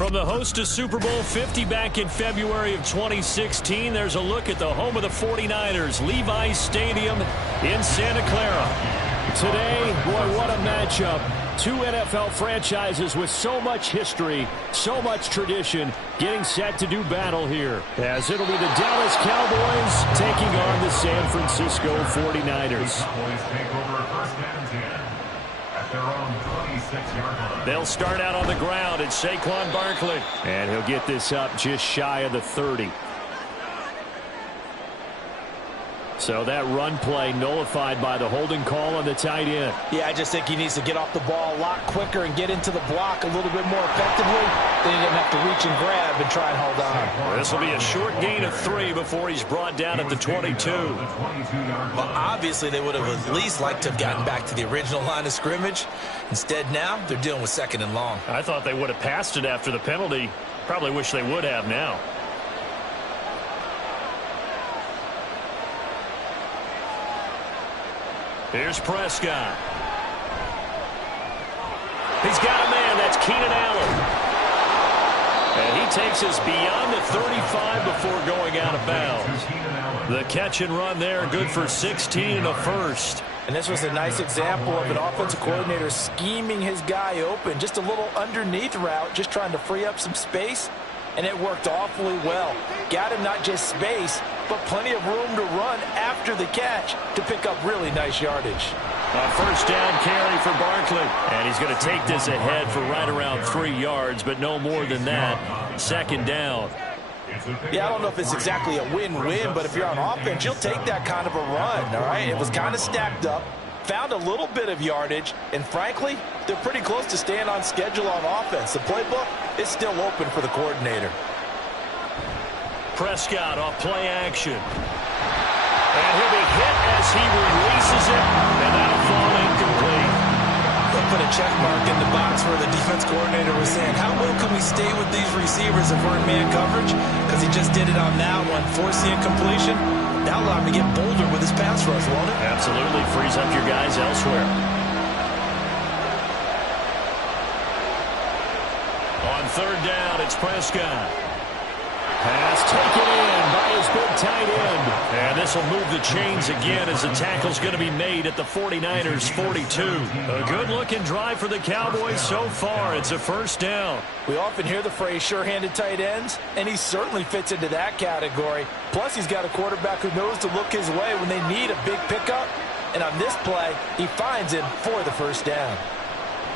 From the host to Super Bowl 50 back in February of 2016, there's a look at the home of the 49ers, Levi's Stadium in Santa Clara. Today, boy, what a matchup. Two NFL franchises with so much history, so much tradition, getting set to do battle here. As it'll be the Dallas Cowboys taking on the San Francisco 49ers. They'll start out on the ground. It's Saquon Barkley. And he'll get this up just shy of the 30. So that run play nullified by the holding call on the tight end. Yeah, I just think he needs to get off the ball a lot quicker and get into the block a little bit more effectively. Then he doesn't have to reach and grab and try and hold on. This will be a short gain of 3 before he's brought down at the 22. Well, obviously they would have at least liked to have gotten back to the original line of scrimmage. Instead now, they're dealing with second and long. I thought they would have passed it after the penalty. Probably wish they would have now. Here's Prescott. He's got a man. That's Keenan Allen. And he takes us beyond the 35 before going out of bounds. The catch and run there, good for 16 and a first. And this was a nice example of an offensive coordinator scheming his guy open. Just a little underneath route, just trying to free up some space. And it worked awfully well. Got him not just space, but plenty of room to run after the catch to pick up really nice yardage. A first down carry for Barkley. And he's going to take this ahead for right around 3 yards, but no more than that. Second down. Yeah, I don't know if it's exactly a win-win, but if you're on offense, you'll take that kind of a run, all right? It was kind of stacked up, found a little bit of yardage, and frankly, they're pretty close to staying on schedule on offense. The playbook is still open for the coordinator. Prescott off play action. And he'll be hit as he releases it, and that'll fall incomplete. They'll put a check mark in the box where the defense coordinator was saying, how well can we stay with these receivers if we're in man coverage? Because he just did it on that one, forced the incompletion. That'll allow him to get bolder with his pass rush, won't it? Absolutely. Frees up your guys elsewhere. On third down, it's Prescott. Pass taken in by his big tight end. And this will move the chains again as the tackle's going to be made at the 49ers 42. A good-looking drive for the Cowboys so far. It's a first down. We often hear the phrase sure-handed tight ends, and he certainly fits into that category. Plus, he's got a quarterback who knows to look his way when they need a big pickup. And on this play, he finds him for the first down.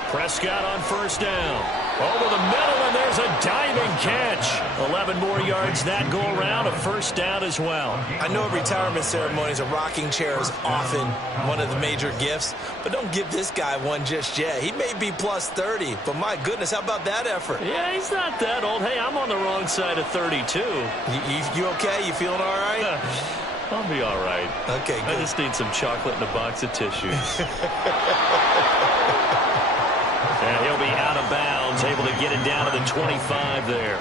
Prescott on first down. Over the middle, and there's a diving catch. 11 more yards that go around, a first down as well. I know at retirement ceremonies, a rocking chair is often one of the major gifts, but don't give this guy one just yet. He may be plus 30, but my goodness, how about that effort? Yeah, he's not that old. Hey, I'm on the wrong side of 32. You okay? You feeling all right? I'll be all right. Okay, good. I just need some chocolate and a box of tissues. And he'll be out of bounds, able to get it down to the 25 there.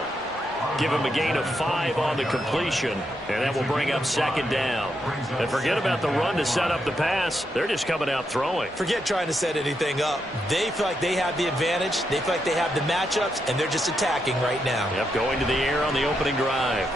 Give him a gain of 5 on the completion, and that will bring up second down. And forget about the run to set up the pass. They're just coming out throwing. Forget trying to set anything up. They feel like they have the advantage. They feel like they have the matchups, and they're just attacking right now. Yep, going to the air on the opening drive.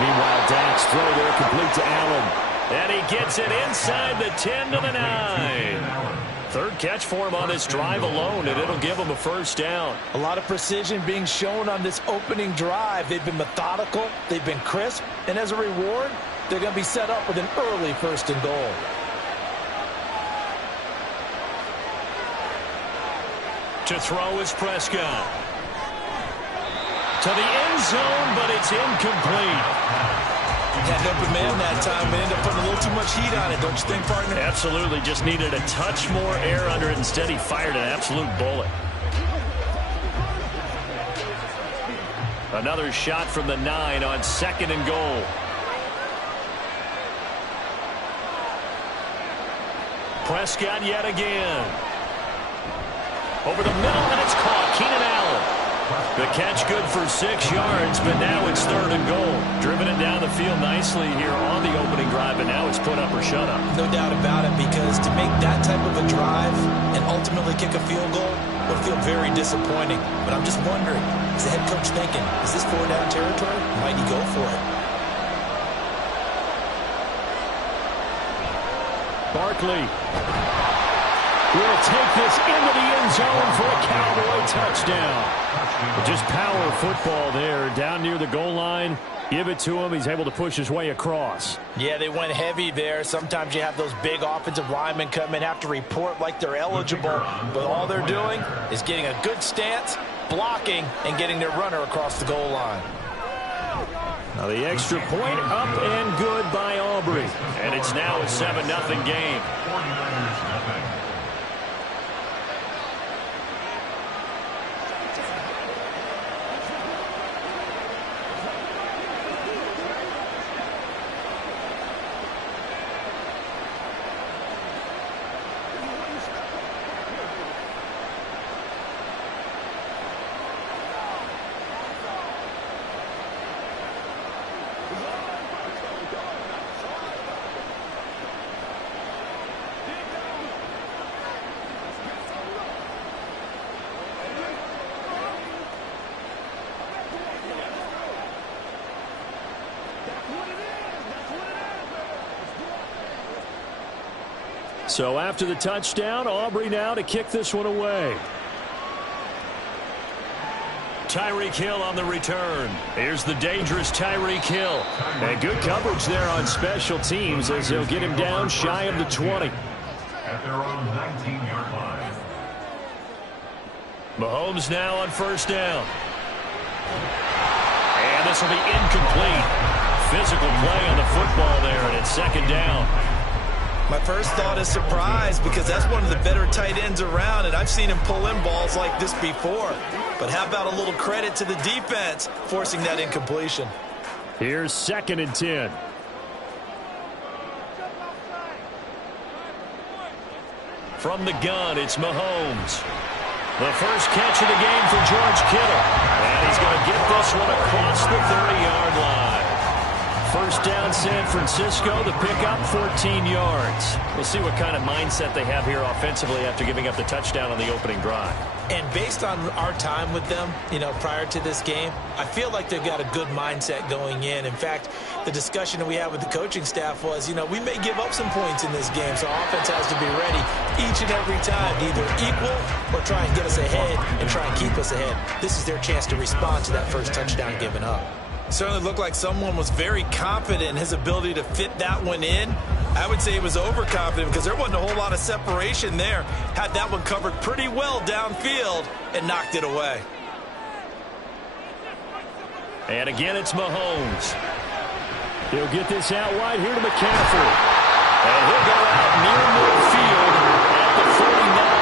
Meanwhile, Dak's throw there complete to Allen. And he gets it inside the 10 to the 9. Third catch for him on this drive alone, and it'll give him a first down. A lot of precision being shown on this opening drive. They've been methodical, they've been crisp, and as a reward, they're going to be set up with an early first and goal. To throw is Prescott. To the end zone, but it's incomplete. Had an open man that time, but ended up putting a little too much heat on it, don't you think, partner? Absolutely. Just needed a touch more air under it. Instead, he fired an absolute bullet. Another shot from the 9 on second and goal. Prescott yet again. Over the middle, and it's caught. Keenan Allen. The catch good for 6 yards, but now it's third and goal. Driven it down the field nicely here on the opening drive, and now it's put up or shut up. No doubt about it, because to make that type of a drive and ultimately kick a field goal, would feel very disappointing. But I'm just wondering, is the head coach thinking, is this 4-down territory? Might he go for it? Barkley will take this into the end zone for a Cowboy touchdown. Just power football there, down near the goal line. Give it to him. He's able to push his way across. Yeah, they went heavy there. Sometimes you have those big offensive linemen come in, have to report like they're eligible, but all they're doing is getting a good stance, blocking, and getting their runner across the goal line. Now the extra point up and good by Aubrey. And it's now a 7-0 game. So after the touchdown, Aubrey now to kick this one away. Tyreek Hill on the return. Here's the dangerous Tyreek Hill. And good coverage there on special teams as they'll get him down shy of the 20. At their own 19-yard line. Mahomes now on first down. And this will be incomplete. Physical play on the football there, and it's second down. My first thought is surprise because that's one of the better tight ends around, and I've seen him pull in balls like this before. But how about a little credit to the defense forcing that incompletion? Here's 2nd and 10. From the gun, it's Mahomes. The first catch of the game for George Kittle. And he's going to get this one across the 30-yard line. First down, San Francisco. The pickup, 14 yards. We'll see what kind of mindset they have here offensively after giving up the touchdown on the opening drive. And based on our time with them, prior to this game, I feel like they've got a good mindset going in. In fact, the discussion that we had with the coaching staff was, we may give up some points in this game, so offense has to be ready each and every time to either equal or try and get us ahead and try and keep us ahead. This is their chance to respond to that first touchdown given up. Certainly looked like someone was very confident in his ability to fit that one in. I would say he was overconfident because there wasn't a whole lot of separation there. Had that one covered pretty well downfield and knocked it away. And again, it's Mahomes. He'll get this out wide here to McCaffrey. And he'll go out near midfield at the 49.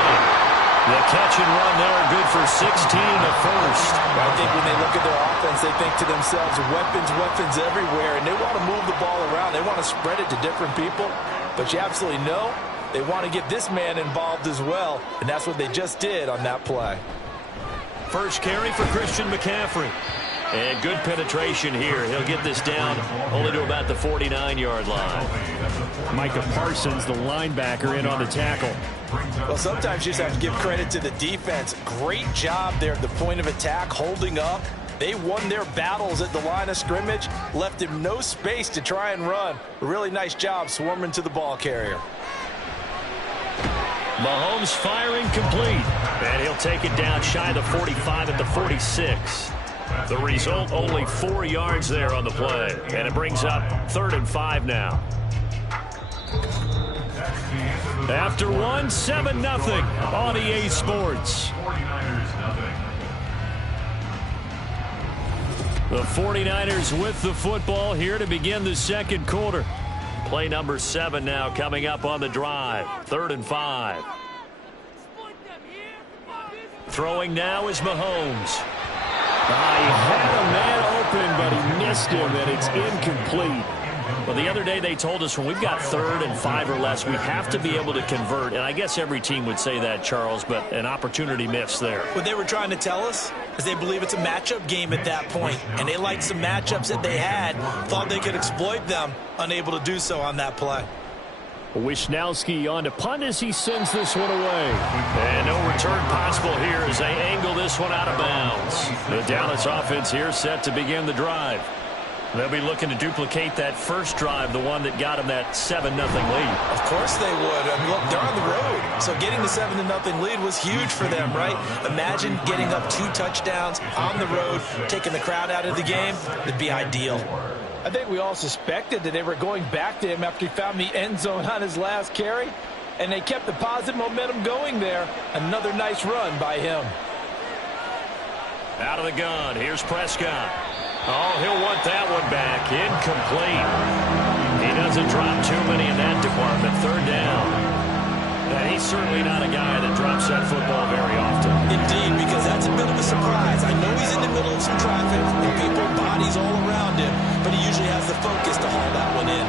The catch and run there, good for 16 the first. I think when they look at their offense, they think to themselves, weapons everywhere, and they want to move the ball around. They want to spread it to different people, but you absolutely know they want to get this man involved as well, and that's what they just did on that play. First carry for Christian McCaffrey. And good penetration here. He'll get this down only to about the 49-yard line. Micah Parsons, the linebacker, in on the tackle. Well, sometimes you just have to give credit to the defense. Great job there at the point of attack, holding up. They won their battles at the line of scrimmage, left him no space to try and run. A really nice job swarming to the ball carrier. Mahomes firing complete. And he'll take it down shy of the 45 at the 46. The result, only 4 yards there on the play. And it brings up 3rd and 5 now. After 1, 7-0 on EA Sports. The 49ers with the football here to begin the second quarter. Play number 7 now coming up on the drive. 3rd and 5. Throwing now is Mahomes. He had a man open, but he missed him, and it's incomplete. Well, the other day they told us when we've got 3rd and 5 or less, we have to be able to convert. And I guess every team would say that, Charles, but an opportunity missed there. What they were trying to tell us is they believe it's a matchup game at that point, and they liked some matchups that they had, thought they could exploit them, unable to do so on that play. Wisnowski on to punt as he sends this one away. And no return possible here as they angle this one out of bounds. The Dallas offense here set to begin the drive. They'll be looking to duplicate that first drive, the one that got them that 7-0 lead. Of course they would. I mean, look, they're on the road. So getting the 7-0 lead was huge for them, right? Imagine getting up 2 touchdowns on the road, taking the crowd out of the game. It'd be ideal. I think we all suspected that they were going back to him after he found the end zone on his last carry, and they kept the positive momentum going there. Another nice run by him. Out of the gun, here's Prescott. Oh, he'll want that one back. Incomplete. He doesn't drop too many in that department. 3rd down. And he's certainly not a guy that drops that football very often. Indeed, because that's a bit of a surprise. I know he's in the middle of some traffic and people, bodies all around him, but he usually has the focus to haul that one in.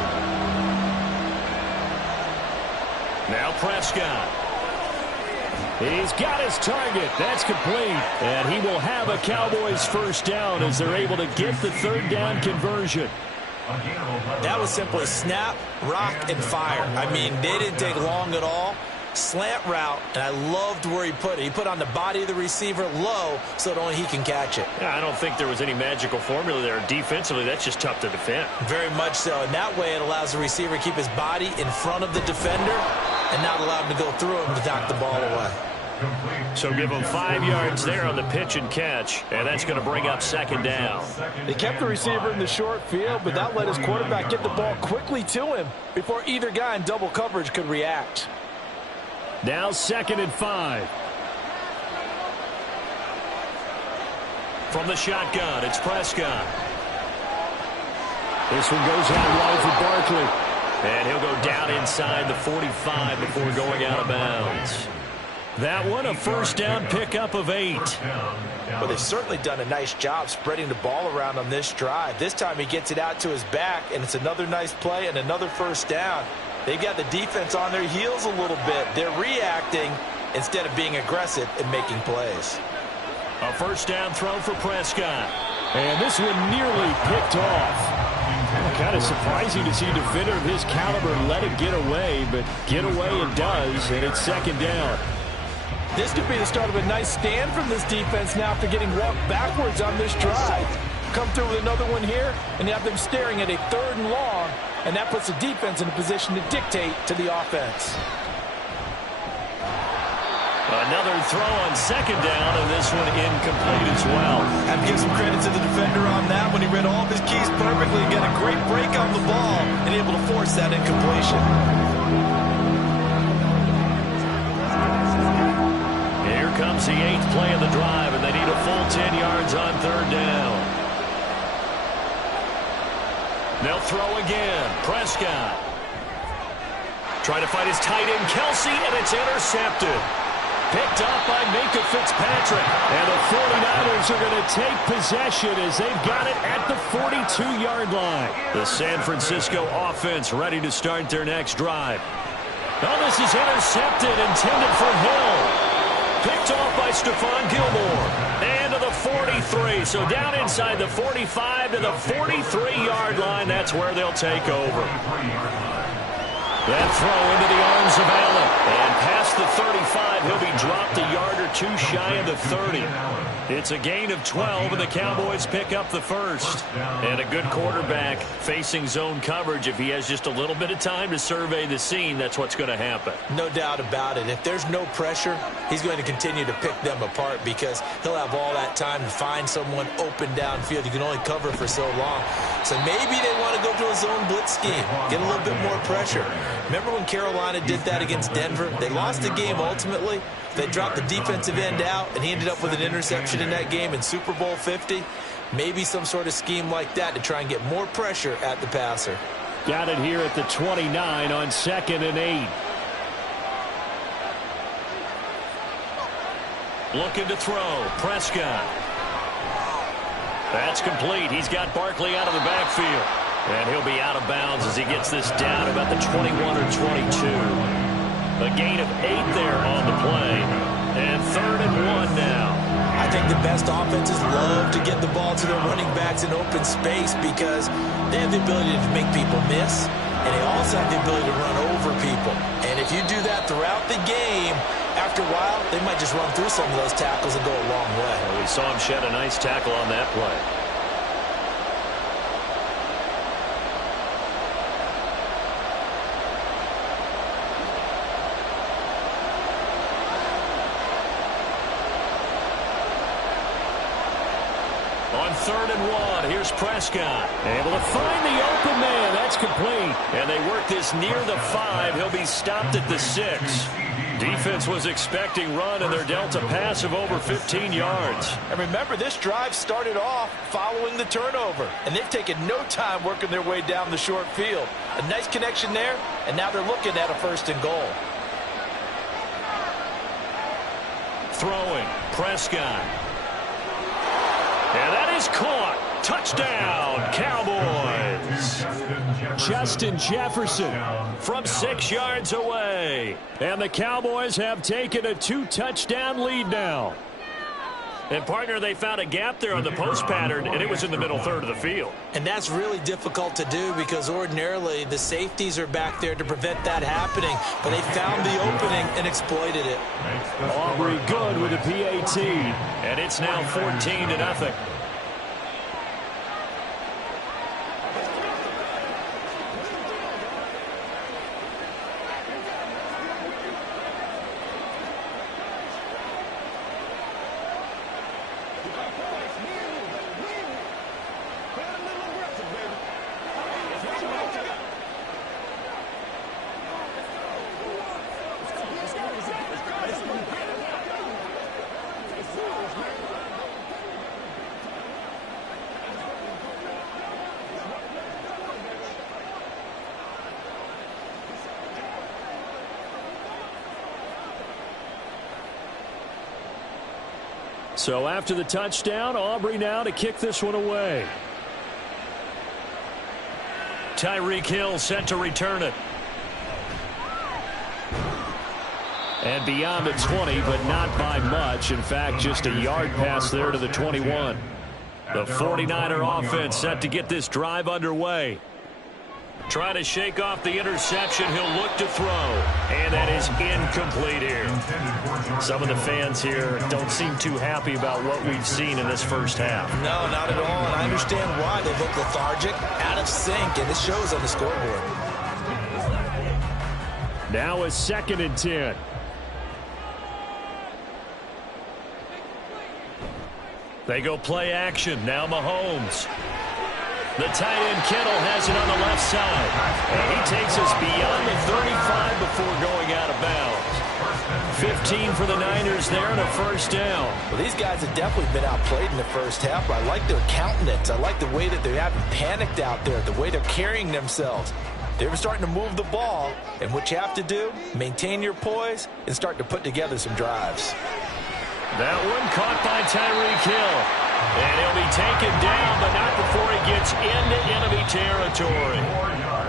Now Prescott. He's got his target. That's complete. And he will have a Cowboys 1st down as they're able to get the 3rd down conversion. That was simply snap, rock, and fire. I mean, they didn't take long at all. Slant route, and I loved where he put it. He put on the body of the receiver low so that only he can catch it. Yeah, I don't think there was any magical formula there. Defensively, that's just tough to defend. Very much so. And that way it allows the receiver to keep his body in front of the defender and not allow him to go through him to knock the ball away. So give him 5 yards there on the pitch and catch, and that's going to bring up 2nd down. They kept the receiver in the short field, but that let his quarterback get the ball quickly to him before either guy in double coverage could react. Now 2nd and 5. From the shotgun, it's Prescott. This one goes out wide for Barkley. And he'll go down inside the 45 before going out of bounds. That one, a 1st down pickup of 8. Well, they've certainly done a nice job spreading the ball around on this drive. This time he gets it out to his back, and it's another nice play and another 1st down. They've got the defense on their heels a little bit. They're reacting instead of being aggressive and making plays. A 1st down throw for Prescott. And this one nearly picked off. Kind of surprising to see a defender of his caliber let it get away, but get away it does, and it's 2nd down. This could be the start of a nice stand from this defense now after getting walked backwards on this drive. Come through with another one here, and you have them staring at a 3rd and long, and that puts the defense in a position to dictate to the offense. Another throw on 2nd down, and this one incomplete as well. I have to give some credit to the defender on that when he read all of his keys perfectly and got a great break on the ball and able to force that incompletion. Here comes the 8th play of the drive, and they need a full 10 yards on 3rd down. They'll throw again. Prescott. Trying to fight his tight end, Kelsey, and it's intercepted. Picked up by Minka Fitzpatrick. And the 49ers are going to take possession as they've got it at the 42-yard line. The San Francisco offense ready to start their next drive. Oh, this is intercepted, intended for Hill. Picked off by Stephon Gilmore. And to the 43. So down inside the 45 to the 43-yard line. That's where they'll take over. That throw into the arms of Allen. And past the 35, he'll be dropped a yard or 2 shy of the 30. It's a gain of 12, and the Cowboys pick up the 1st. And a good quarterback facing zone coverage. If he has just a little bit of time to survey the scene, that's what's going to happen. No doubt about it. If there's no pressure, he's going to continue to pick them apart because he'll have all that time to find someone open downfield. You can only cover for so long. So maybe they want to go to a zone blitz scheme, get a little bit more pressure. Remember when Carolina did that against Denver? They lost the game ultimately. They dropped the defensive end out, and he ended up with an interception in that game in Super Bowl 50. Maybe some sort of scheme like that to try and get more pressure at the passer. Got it here at the 29 on 2nd and 8. Looking to throw. Prescott. That's complete. He's got Barkley out of the backfield. And he'll be out of bounds as he gets this down about the 21 or 22. A gain of 8 there on the play. And 3rd and 1 now. I think the best offenses love to get the ball to their running backs in open space because they have the ability to make people miss, and they also have the ability to run over people. If you do that throughout the game, after a while, they might just run through some of those tackles and go a long way. Well, we saw him shed a nice tackle on that play. On 3rd and 1, here's Prescott. Able to find the open man. That's complete. And they work this near the 5. He'll be stopped at the 6. Defense was expecting run, and they're dealt a pass of over 15 yards. And remember, this drive started off following the turnover, and they've taken no time working their way down the short field. A nice connection there, and now they're looking at a 1st and goal. Throwing, Prescott. And that is caught. Touchdown, Cowboys. Justin Jefferson from 6 yards away. And the Cowboys have taken a 2-touchdown lead now. And, partner, they found a gap there on the post pattern, and it was in the middle 3rd of the field. And that's really difficult to do because ordinarily the safeties are back there to prevent that happening. But they found the opening and exploited it. Aubrey good with a PAT. And it's now 14-0. So after the touchdown, Aubrey now to kick this one away. Tyreek Hill set to return it. And beyond the 20, but not by much. In fact, just a yard pass there to the 21. The 49er offense set to get this drive underway. Trying to shake off the interception. He'll look to throw. And that is incomplete here. Some of the fans here don't seem too happy about what we've seen in this first half. No, not at all. And I understand why. They look lethargic, out of sync, and it shows on the scoreboard. Now a 2nd and 10. They go play action. Now Mahomes. The tight end Kittle has it on the left side. And he takes us beyond the 35 before going out of bounds. 15 for the Niners there and a 1st down. Well, these guys have definitely been outplayed in the first half. I like their countenance. I like the way that they haven't panicked out there, the way they're carrying themselves. They're starting to move the ball, and what you have to do, maintain your poise and start to put together some drives. That one caught by Tyreek Hill. And he'll be taken down, but not before he gets into enemy territory.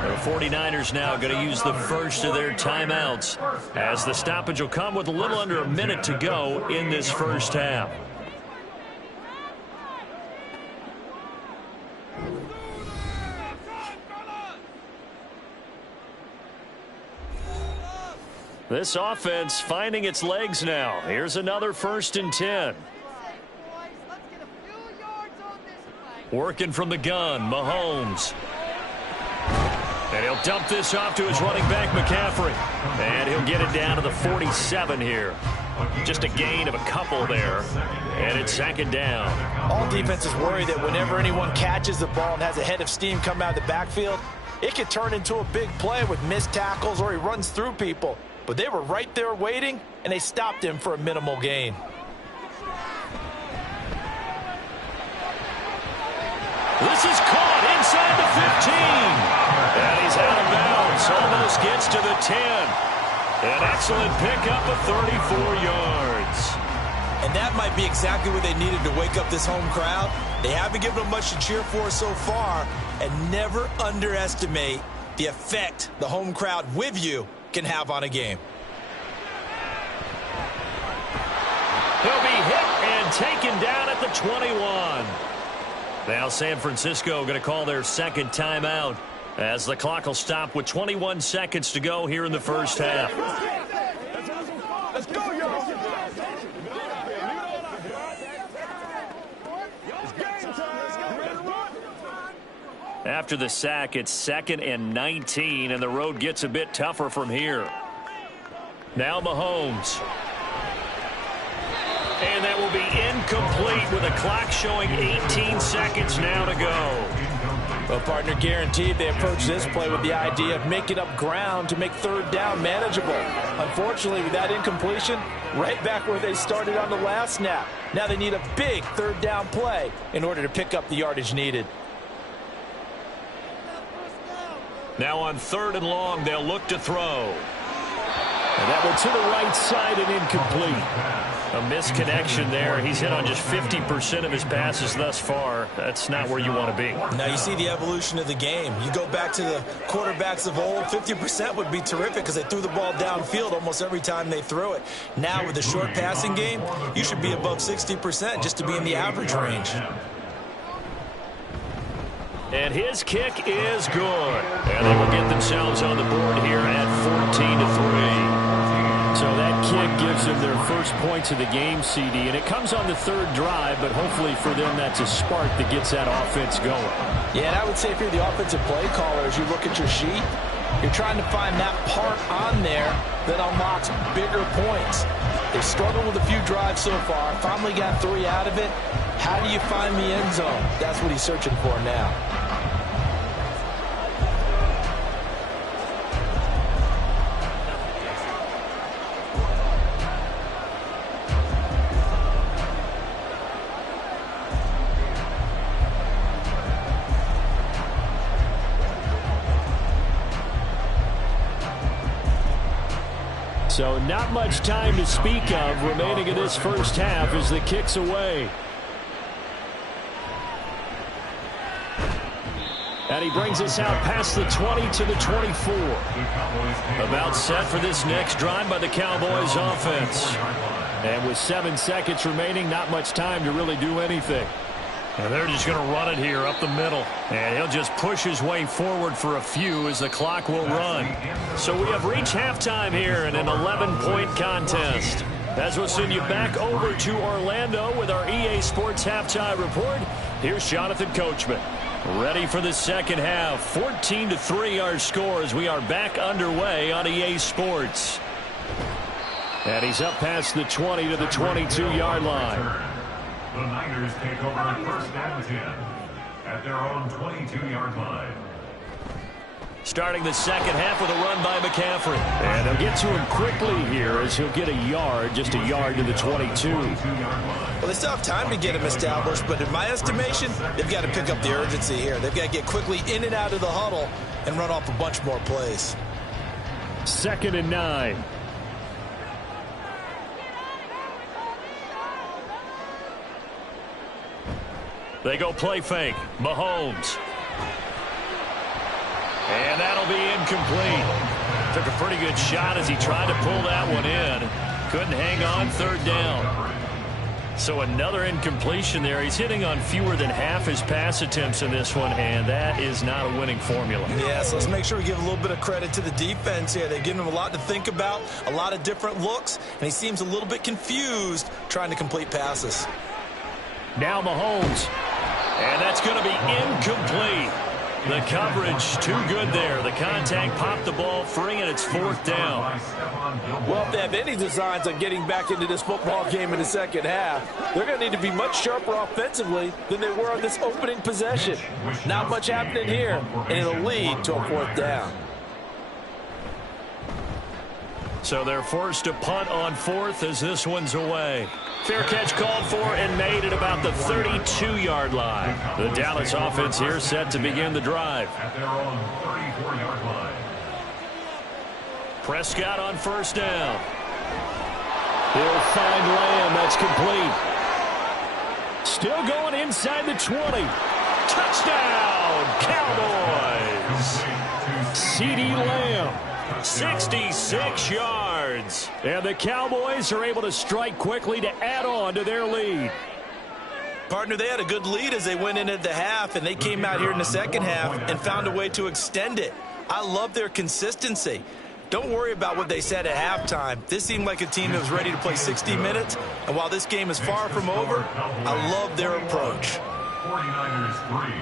The 49ers now going to use the first of their timeouts, as the stoppage will come with a little under a minute to go in this first half. This offense finding its legs now. Here's another 1st and 10. Working from the gun, Mahomes. And he'll dump this off to his running back, McCaffrey. And he'll get it down to the 47 here. Just a gain of a couple there. And it's 2nd down. All defenses worry that whenever anyone catches the ball and has a head of steam come out of the backfield, it could turn into a big play with missed tackles or he runs through people. But they were right there waiting, and they stopped him for a minimal gain. This is caught inside the 15. And he's out of bounds. Almost gets to the 10. An excellent pickup of 34 yards. And that might be exactly what they needed to wake up this home crowd. They haven't given them much to cheer for so far. And never underestimate the effect the home crowd with you can have on a game. He'll be hit and taken down at the 21. Now San Francisco going to call their 2nd timeout. As the clock will stop with 21 seconds to go here in the first half. Let's go, y'all. After the sack, it's 2nd and 19, and the road gets a bit tougher from here. Now Mahomes. And that will be incomplete with a clock showing 18 seconds now to go. Well, partner, guaranteed they approach this play with the idea of making up ground to make 3rd down manageable. Unfortunately, with that incompletion, right back where they started on the last snap. Now they need a big 3rd down play in order to pick up the yardage needed. Now on 3rd and long, they'll look to throw. And that one to the right side and incomplete. A misconnection there. He's hit on just 50% of his passes thus far. That's not where you want to be. Now you see the evolution of the game. You go back to the quarterbacks of old, 50% would be terrific because they threw the ball downfield almost every time they threw it. Now with the short passing game, you should be above 60% just to be in the average range. And his kick is good. And they will get themselves on the board here at 14-3. So that kick gives them their first points of the game, CD. And it comes on the 3rd drive, but hopefully for them that's a spark that gets that offense going. Yeah, and I would say if you're the offensive play caller, as you look at your sheet, you're trying to find that part on there that unlocks bigger points. They've struggled with a few drives so far. Finally got 3 out of it. How do you find the end zone? That's what he's searching for now. So not much time to speak of remaining in this first half as the kick's away. And he brings us out past the 20 to the 24. About set for this next drive by the Cowboys offense. And with 7 seconds remaining, not much time to really do anything. And they're just going to run it here up the middle. And he'll just push his way forward for a few as the clock will run. So we have reached halftime here in an 11-point contest. As we'll send you back over to Orlando with our EA Sports Halftime Report, here's Jonathan Coachman. Ready for the second half. 14-3 our score as we are back underway on EA Sports. And he's up past the 20 to the 22-yard line. The Niners take over 1st and 10 at their own 22-yard line. Starting the second half with a run by McCaffrey. And they'll get to him quickly here as he'll get a yard, just a yard to the 22. Well, they still have time to get him established, but in my estimation, they've got to pick up the urgency here. They've got to get quickly in and out of the huddle and run off a bunch more plays. 2nd and 9. They go play fake. Mahomes. And that'll be incomplete. Took a pretty good shot as he tried to pull that one in. Couldn't hang on 3rd down. So another incompletion there. He's hitting on fewer than half his pass attempts in this one, and that is not a winning formula. Yeah, so let's make sure we give a little bit of credit to the defense here. They've given him a lot to think about, a lot of different looks, and he seems a little bit confused trying to complete passes. Now Mahomes. And that's going to be incomplete. The coverage too good there. The contact popped the ball free, and it's 4th down. Well, if they have any designs on getting back into this football game in the second half, they're going to need to be much sharper offensively than they were on this opening possession. Not much happening here, and it'll lead to a 4th down. So they're forced to punt on 4th as this one's away. Fair catch called for and made at about the 32-yard line. The Dallas offense here set to begin the drive. At their own 34-yard line. Prescott on 1st down. He'll find Lamb. That's complete. Still going inside the 20. Touchdown, Cowboys. CD Lamb. 66 yards. And the Cowboys are able to strike quickly to add on to their lead. Partner, they had a good lead as they went into the half, and they came out here in the second half and found a way to extend it. I love their consistency. Don't worry about what they said at halftime. This seemed like a team that was ready to play 60 minutes, and while this game is far from over, I love their approach. 49ers 3.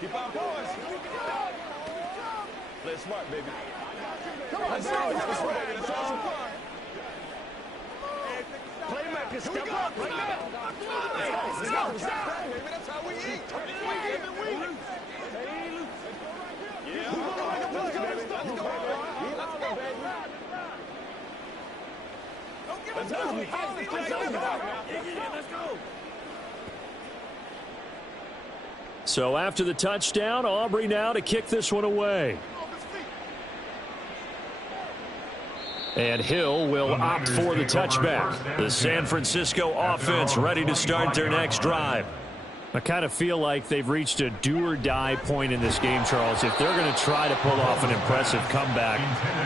Keep our boys. Play smart, baby. Come on, let's go. Let's go. Playmaker, step up. Let's go. Baby, that's how we eat. Yeah. Let's go. So after the touchdown, Aubrey now to kick this one away. And Hill will opt for the touchback. The San Francisco offense ready to start their next drive. I kind of feel like they've reached a do-or-die point in this game, Charles. If they're going to try to pull off an impressive comeback,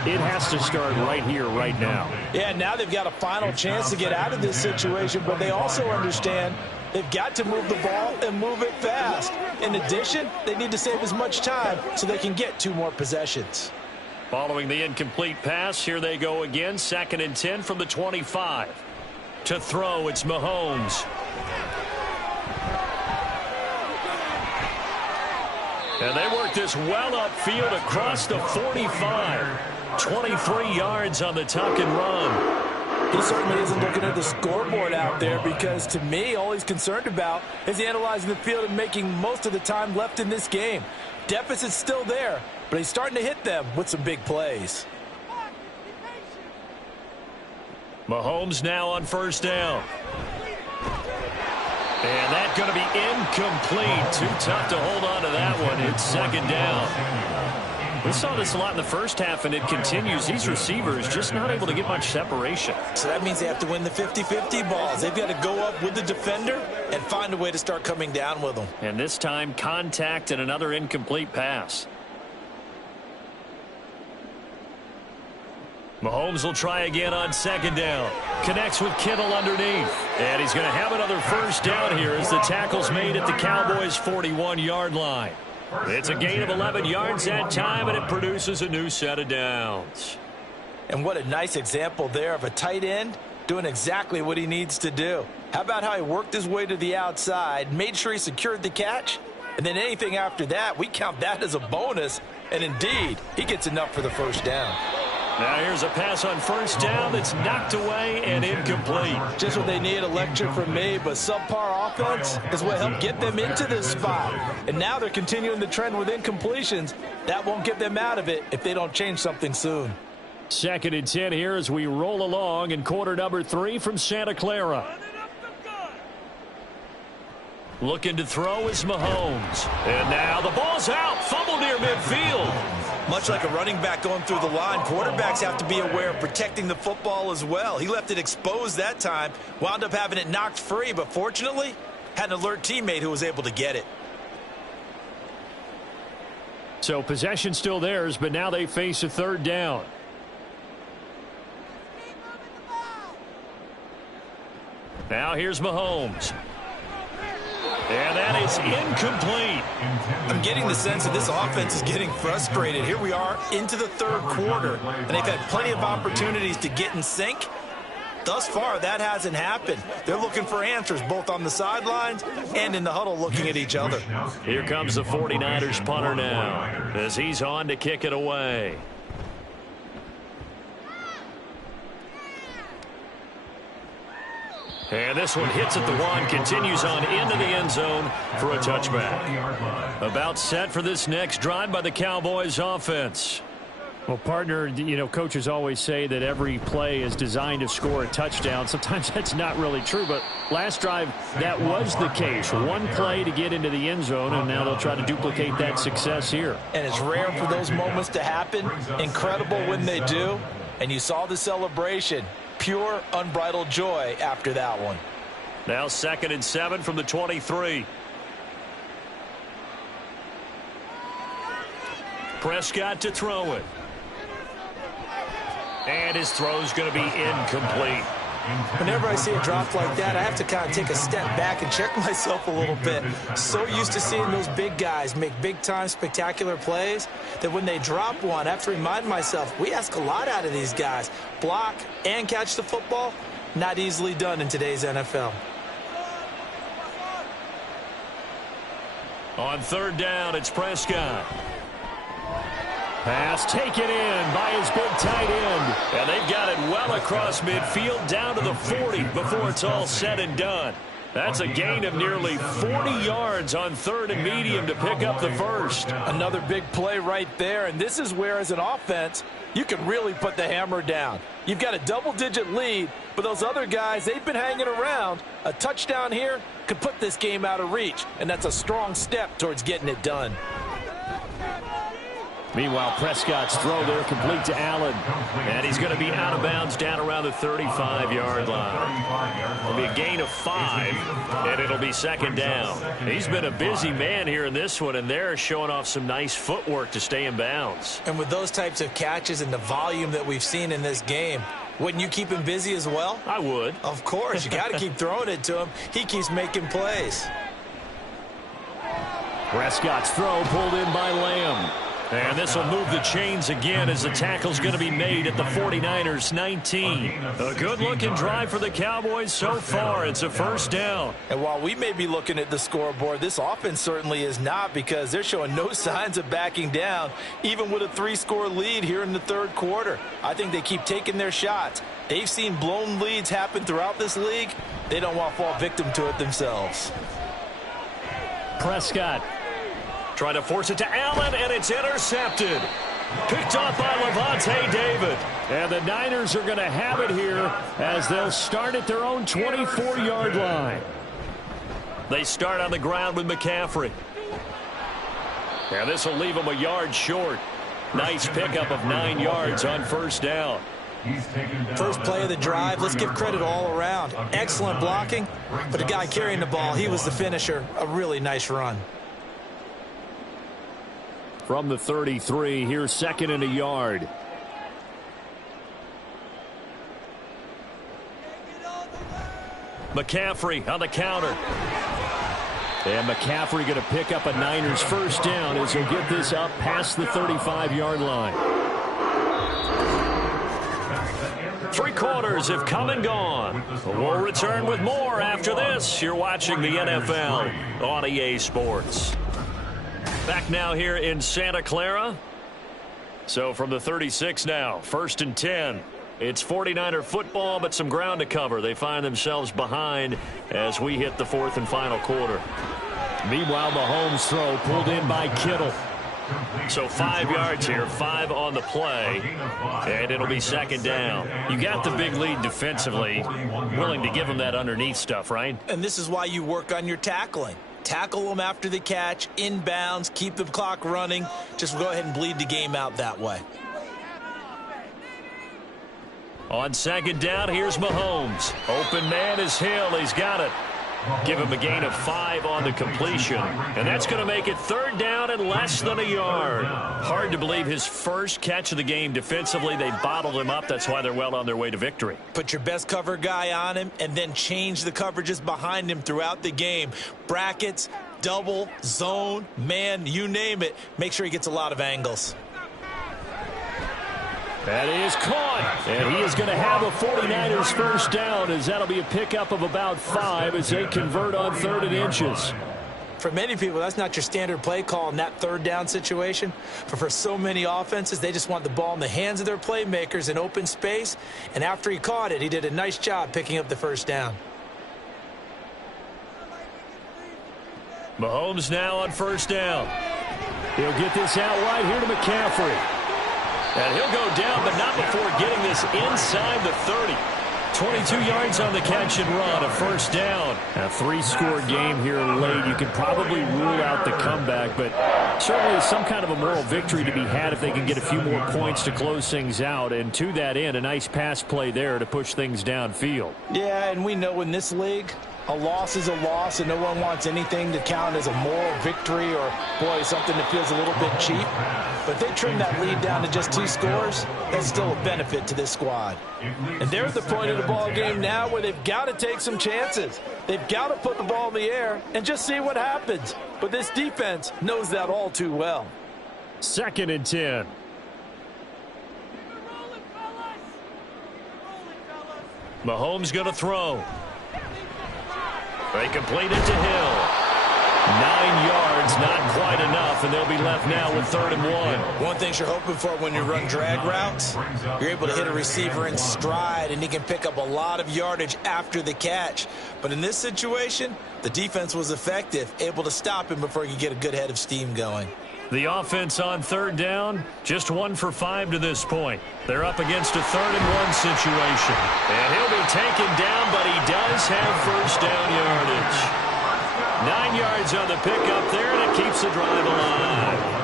it has to start right here, right now. Yeah, now they've got a final chance to get out of this situation, but they also understand they've got to move the ball and move it fast. In addition, they need to save as much time so they can get 2 more possessions. Following the incomplete pass, here they go again. 2nd and 10 from the 25. To throw, it's Mahomes. And they work this well upfield across the 45. 23 yards on the tuck and run. He certainly isn't looking at the scoreboard out there because, to me, all he's concerned about is analyzing the field and making most of the time left in this game. Deficit's still there, but he's starting to hit them with some big plays. Mahomes now on 1st down. And that's going to be incomplete. Too tough to hold on to that one. It's 2nd down. We saw this a lot in the first half, and it continues. These receivers just not able to get much separation. So that means they have to win the 50-50 balls. They've got to go up with the defender and find a way to start coming down with them. And this time, contact and another incomplete pass. Mahomes will try again on 2nd down. Connects with Kittle underneath. And he's going to have another 1st down here as the tackle's made at the Cowboys' 41-yard line. It's a gain of 11 yards that time, and it produces a new set of downs. And what a nice example there of a tight end doing exactly what he needs to do. How about how he worked his way to the outside, made sure he secured the catch, and then anything after that, we count that as a bonus. And indeed, he gets enough for the 1st down. Now here's a pass on 1st down that's knocked away and incomplete. Just what they need, a lecture from me, but subpar offense is what helped get them into this spot. And now they're continuing the trend with incompletions. That won't get them out of it if they don't change something soon. 2nd and 10 here as we roll along in quarter number 3 from Santa Clara. Looking to throw is Mahomes. And now the ball's out. Fumble near midfield. Much like a running back going through the line, quarterbacks have to be aware of protecting the football as well. He left it exposed that time, wound up having it knocked free, but fortunately, had an alert teammate who was able to get it. So possession still theirs, but now they face a 3rd down. Now here's Mahomes. And that is incomplete. I'm getting the sense that this offense is getting frustrated. Here we are into the 3rd quarter, and they've had plenty of opportunities to get in sync. Thus far, that hasn't happened. They're looking for answers both on the sidelines and in the huddle looking at each other. Here comes the 49ers punter now as he's on to kick it away. And this one hits at the 1, continues on into the end zone for a touchback. About set for this next drive by the Cowboys offense. Well, partner, you know, coaches always say that every play is designed to score a touchdown. Sometimes that's not really true, but last drive, that was the case. One play to get into the end zone, and now they'll try to duplicate that success here. And it's rare for those moments to happen. Incredible when they do. And you saw the celebration. Pure, unbridled joy after that one. Now 2nd and 7 from the 23. Prescott to throw it. And his throw's going to be incomplete. Whenever I see a drop like that, I have to kind of take a step back and check myself a little bit. So used to seeing those big guys make big-time spectacular plays that when they drop one, I have to remind myself, we ask a lot out of these guys. Block and catch the football, not easily done in today's NFL. On third down, it's Prescott. Pass taken in by his big tight end. And they've got it well across midfield down to the 40 before it's all said and done. That's a gain of nearly 40 yards on third and medium to pick up the first. Another big play right there, and this is where, as an offense, you can really put the hammer down. You've got a double-digit lead, but those other guys, they've been hanging around. A touchdown here could put this game out of reach, and that's a strong step towards getting it done. Meanwhile, Prescott's throw there complete to Allen. And he's going to be out of bounds down around the 35-yard line. It'll be a gain of 5, and it'll be second down. He's been a busy man here in this one, and they're showing off some nice footwork to stay in bounds. And with those types of catches and the volume that we've seen in this game, wouldn't you keep him busy as well? I would. Of course. You got to keep throwing it to him. He keeps making plays. Prescott's throw pulled in by Lamb. And this will move the chains again as the tackle's going to be made at the 49ers 19. A good-looking drive for the Cowboys so far. It's a first down. And while we may be looking at the scoreboard, this offense certainly is not, because they're showing no signs of backing down, even with a 3-score lead here in the third quarter. I think they keep taking their shots. They've seen blown leads happen throughout this league. They don't want to fall victim to it themselves. Prescott trying to force it to Allen, and it's intercepted. Picked off by Levante David. And the Niners are going to have it here as they'll start at their own 24-yard line. They start on the ground with McCaffrey. And this will leave them a yard short. Nice pickup of 9 yards on first down. First play of the drive, let's give credit all around. Excellent blocking, but the guy carrying the ball, he was the finisher. A really nice run. From the 33, here's second and a yard. McCaffrey on the counter. And McCaffrey going to pick up a Niners first down as he'll get this up past the 35-yard line. 3 quarters have come and gone. We'll return with more after this. You're watching the NFL on EA Sports. Back now here in Santa Clara. So from the 36 now, first and 10. It's 49er football, but some ground to cover. They find themselves behind as we hit the fourth and final quarter. Meanwhile, Mahomes' throw pulled in by Kittle. So 5 yards here, 5 on the play, and it'll be second down. You got the big lead defensively, willing to give them that underneath stuff, right? And this is why you work on your tackling. Tackle them after the catch, inbounds, keep the clock running. Just go ahead and bleed the game out that way. On second down, here's Mahomes. Open man is Hill. He's got it. Give him a gain of 5 on the completion. And that's going to make it third down and less than a yard. Hard to believe his first catch of the game defensively. They bottled him up. That's why they're well on their way to victory. Put your best cover guy on him and then change the coverages behind him throughout the game. Brackets, double, zone, man, you name it. Make sure he gets a lot of angles. That is caught, and he is going to have a 49ers first down, as that'll be a pickup of about 5 as they convert on third and inches. For many people, that's not your standard play call in that third down situation. But for so many offenses, they just want the ball in the hands of their playmakers in open space. And after he caught it, he did a nice job picking up the first down. Mahomes now on first down. He'll get this out wide here to McCaffrey. And he'll go down, but not before getting this inside the 30. 22 yards on the catch and run, a first down. A 3-score game here late. You can probably rule out the comeback, but certainly some kind of a moral victory to be had if they can get a few more points to close things out. And to that end, a nice pass play there to push things downfield. Yeah, and we know in this league, A loss is a loss, and no one wants anything to count as a moral victory or, boy, something that feels a little bit cheap. But if they trim that lead down to just 2 scores, that's still a benefit to this squad. And they're at the point of the ball game now where they've got to take some chances. They've got to put the ball in the air and just see what happens. But this defense knows that all too well. 2nd and 10. Mahomes going to throw. They complete it to Hill. 9 yards, not quite enough, and they'll be left now with 3rd and 1. One thing you're hoping for when you run drag routes, you're able to hit a receiver in stride, and he can pick up a lot of yardage after the catch. But in this situation, the defense was effective, able to stop him before he could get a good head of steam going. The offense on 3rd down, just 1 for 5 to this point. They're up against a 3rd and 1 situation. And he'll be taken down, but he does have 1st down yardage. 9 yards on the pickup there, and it keeps the drive alive.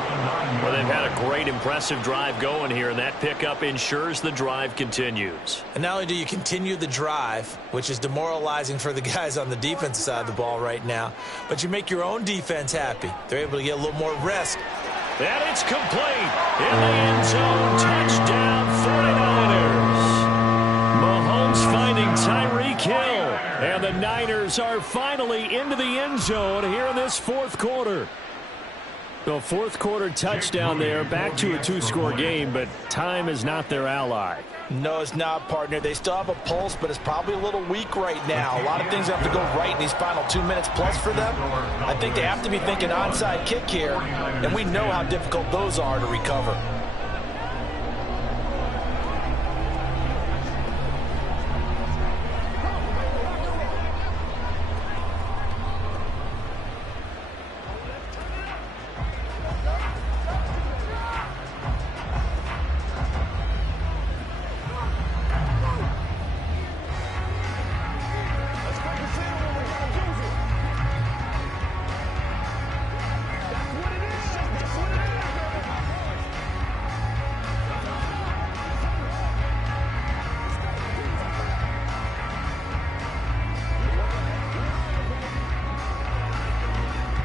Well, they've had a great, impressive drive going here, and that pickup ensures the drive continues. And not only do you continue the drive, which is demoralizing for the guys on the defensive side of the ball right now, but you make your own defense happy. They're able to get a little more rest. And it's complete. In the end zone, touchdown 49ers. Mahomes finding Tyreek Hill. And the Niners are finally into the end zone here in this 4th quarter. The 4th quarter touchdown there, back to a 2-score game, but time is not their ally. No, it's not, partner. They still have a pulse, but it's probably a little weak right now. A lot of things have to go right in these final 2 minutes plus for them. I think they have to be thinking onside kick here, and we know how difficult those are to recover.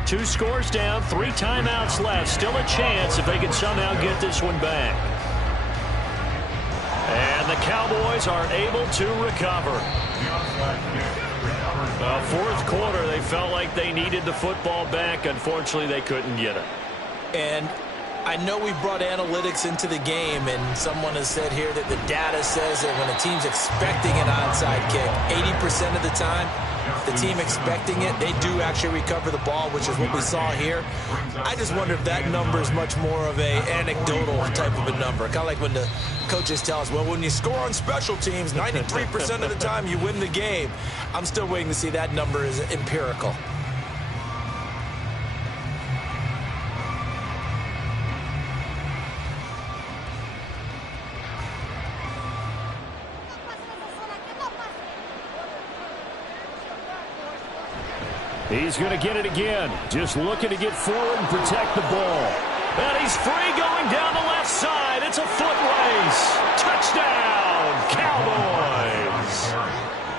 Two scores down, 3 timeouts left. Still a chance if they can somehow get this one back. And the Cowboys are able to recover. 4th quarter, they felt like they needed the football back. Unfortunately, they couldn't get it. And I know we brought analytics into the game, and someone has said here that the data says that when a team's expecting an onside kick, 80% of the time, the team expecting it, they do actually recover the ball, which is what we saw here. I just wonder if that number is much more of a anecdotal type of a number. Kind of like when the coaches tell us, well, when you score on special teams, 93% of the time you win the game. I'm still waiting to see that number is empirical. He's going to get it again. Just looking to get forward and protect the ball. And he's free going down the left side. It's a foot race. Touchdown, Cowboys.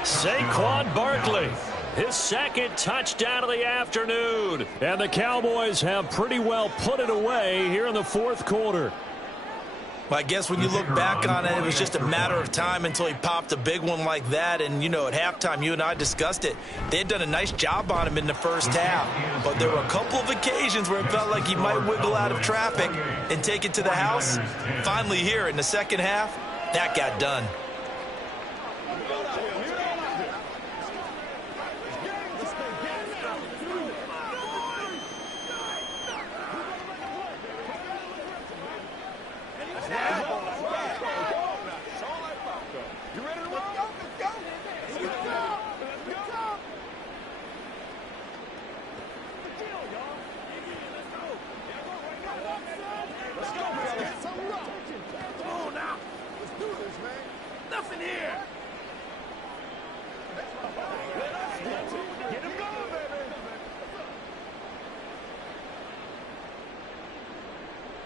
Saquon Barkley, his 2nd touchdown of the afternoon. And the Cowboys have pretty well put it away here in the 4th quarter. Well, I guess when you look back on it, it was just a matter of time until he popped a big one like that. And, you know, at halftime, you and I discussed it. They had done a nice job on him in the first half. But there were a couple of occasions where it felt like he might wiggle out of traffic and take it to the house. Finally here in the second half, that got done.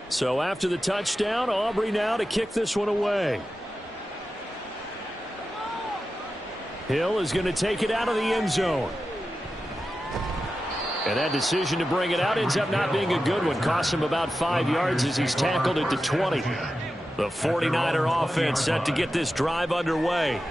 So after the touchdown, Aubrey now to kick this one away. Hill is going to take it out of the end zone. And that decision to bring it out ends up not being a good one. Costs him about 5 yards as he's tackled at the 20. The 49er offense set to get this drive underway.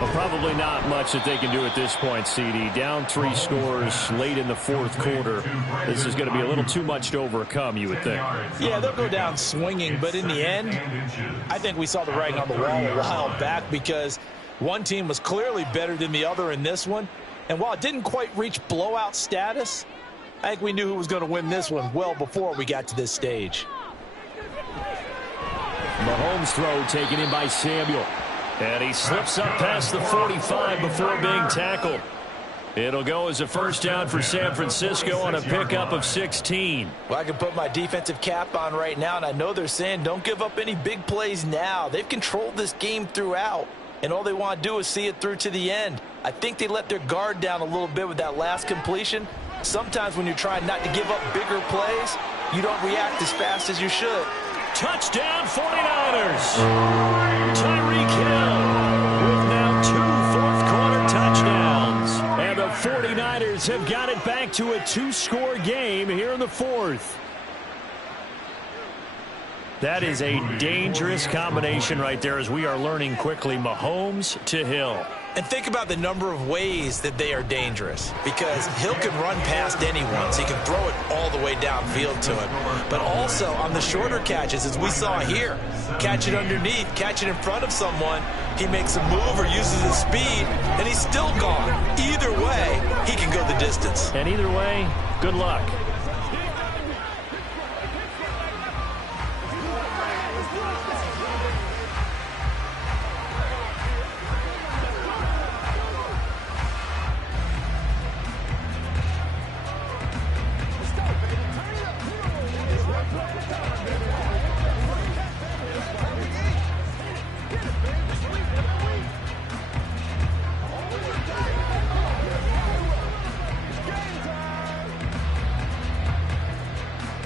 Well, probably not much that they can do at this point, CD. Down 3 scores late in the fourth quarter. This is going to be a little too much to overcome, you would think. Yeah, they'll go down swinging, but in the end, I think we saw the writing on the wall a while back because one team was clearly better than the other in this one. And while it didn't quite reach blowout status, I think we knew who was going to win this one well before we got to this stage. Mahomes' throw taken in by Samuel. And he slips up past the 45 before being tackled. It'll go as a first down for San Francisco on a pickup of 16. Well, I can put my defensive cap on right now, and I know they're saying don't give up any big plays now. They've controlled this game throughout, and all they want to do is see it through to the end. I think they let their guard down a little bit with that last completion. Sometimes when you're trying not to give up bigger plays, you don't react as fast as you should. Touchdown 49ers. Tyreek Hill with now 2 fourth-quarter touchdowns. And the 49ers have got it back to a 2-score game here in the fourth. That is a dangerous combination right there as we are learning quickly. Mahomes to Hill. And think about the number of ways that they are dangerous, because Hill can run past anyone, so he can throw it all the way downfield to him. But also on the shorter catches, as we saw here, catch it underneath, catch it in front of someone, he makes a move or uses his speed, and he's still gone. Either way, he can go the distance. And either way, good luck.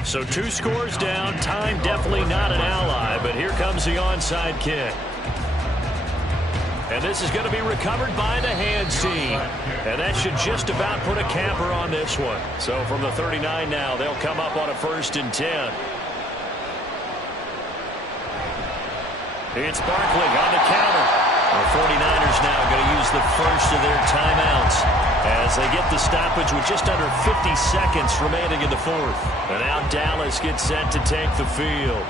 So 2 scores down, time definitely not an ally, but here comes the onside kick. And this is going to be recovered by the hands team. And that should just about put a capper on this one. So from the 39 now, they'll come up on a 1st and 10. It's Barkley on the counter. The 49ers now going to use the first of their timeouts as they get the stoppage with just under 50 seconds remaining in the fourth. And now Dallas gets set to take the field.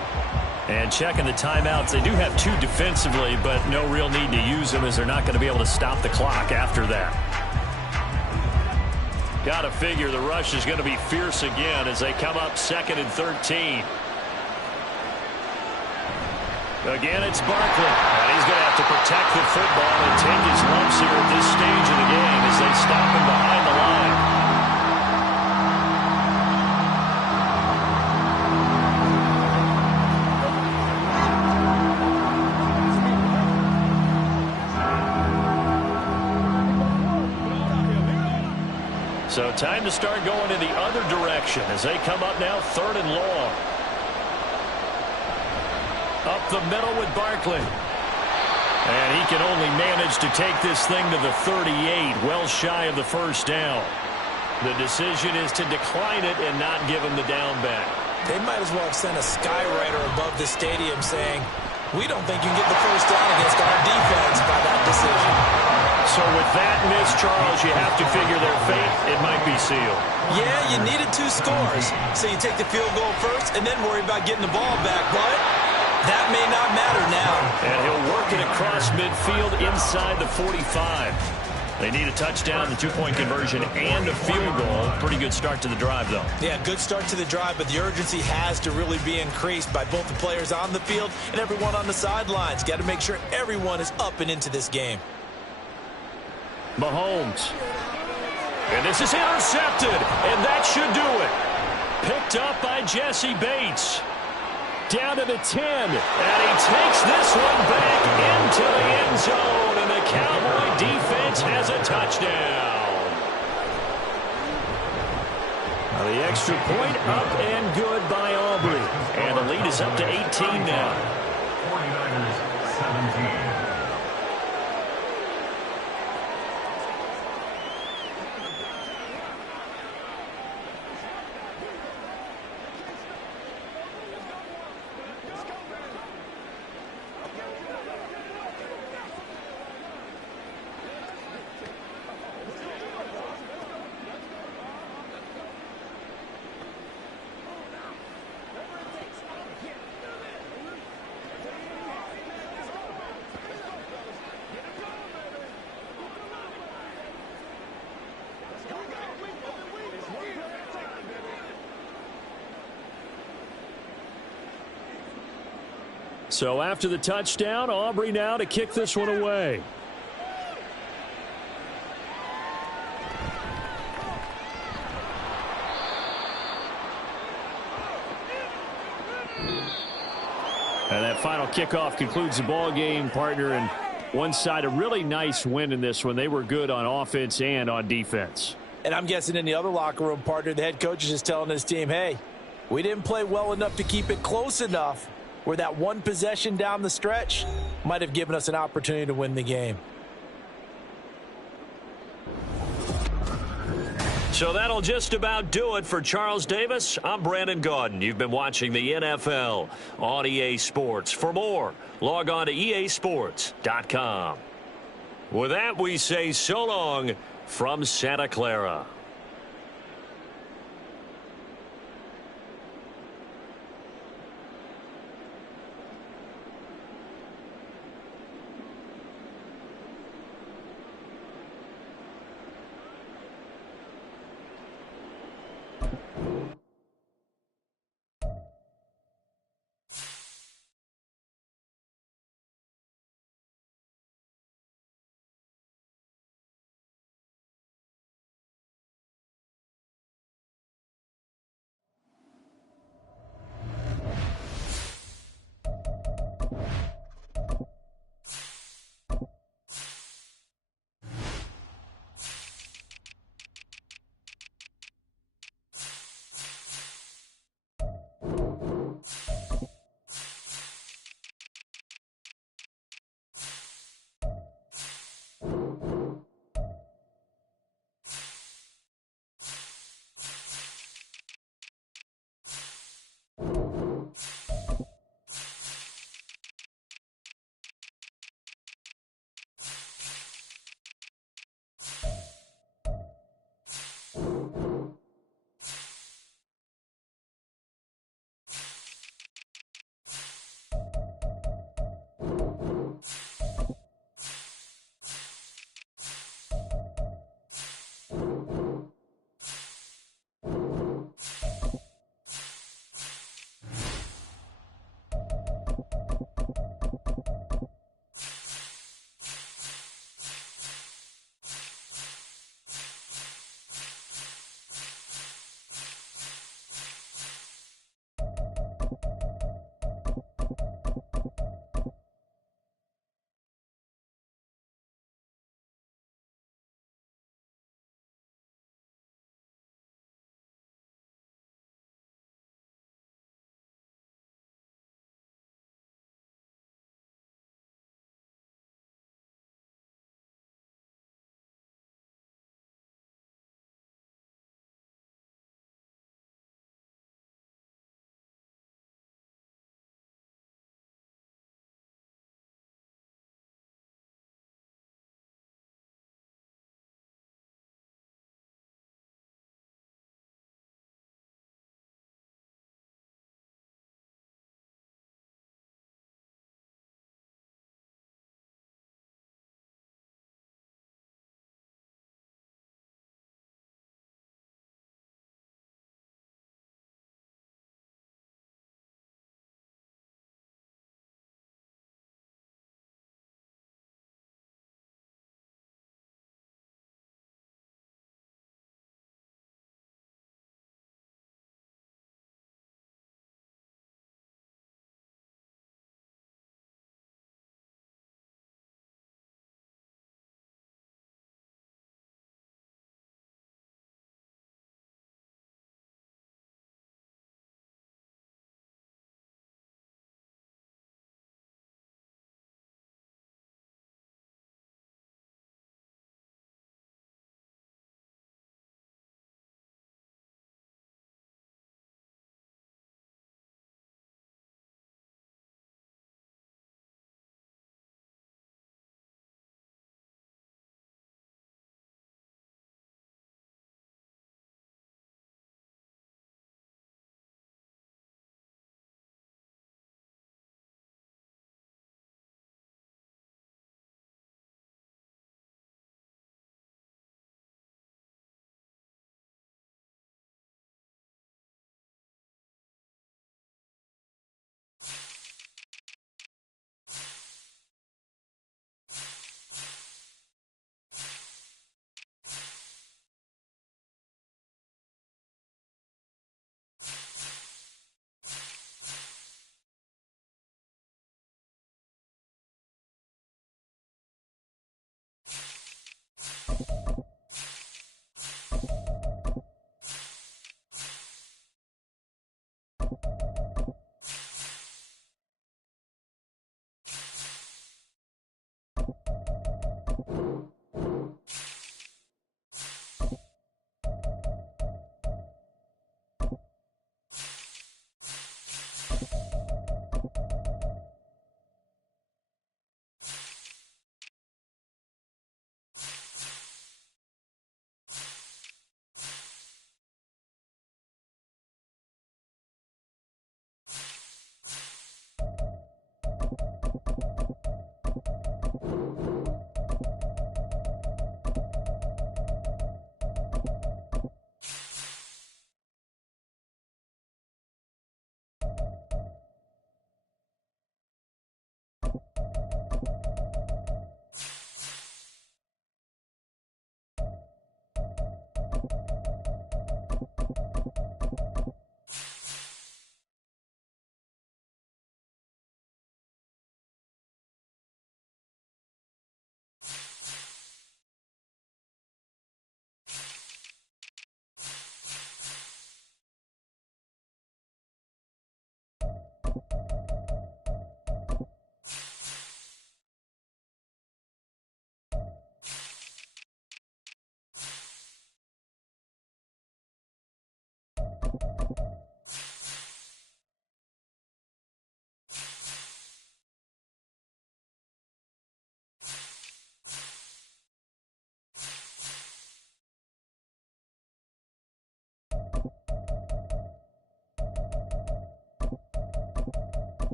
And checking the timeouts, they do have 2 defensively, but no real need to use them as they're not going to be able to stop the clock after that. Got to figure the rush is going to be fierce again as they come up 2nd and 13. Again, it's Barkley. And he's going to have to protect the football and take his lumps here at this stage of the game as they stop him behind the line. So time to start going in the other direction as they come up now 3rd and long. Up the middle with Barkley. And he can only manage to take this thing to the 38, well shy of the first down. The decision is to decline it and not give him the down back. They might as well have sent a skywriter above the stadium saying, we don't think you can get the first down against our defense by that decision. So with that miss, Charles, you have to figure their fate. It might be sealed. Yeah, you needed 2 scores. So you take the field goal first and then worry about getting the ball back. But that may not matter now. And he'll work it across midfield inside the 45. They need a touchdown, the 2-point conversion, and a field goal. Pretty good start to the drive, though. Yeah, good start to the drive, but the urgency has to really be increased by both the players on the field and everyone on the sidelines. Got to make sure everyone is up and into this game. Mahomes. And this is intercepted, and that should do it. Picked up by Jesse Bates. Down to the 10, and he takes this one back into the end zone, and the Cowboy defense has a touchdown. Now the extra point up and good by Aubrey, and the lead is up to 18 now. 49ers 17. So after the touchdown, Aubrey now to kick this one away. And that final kickoff concludes the ball game, partner. And one side, a really nice win in this one. They were good on offense and on defense. And I'm guessing in the other locker room, partner, the head coach is just telling his team, hey, we didn't play well enough to keep it close enough where that one possession down the stretch might have given us an opportunity to win the game. So that'll just about do it for Charles Davis. I'm Brandon Gaudin. You've been watching the NFL on EA Sports. For more, log on to easports.com. With that, we say so long from Santa Clara.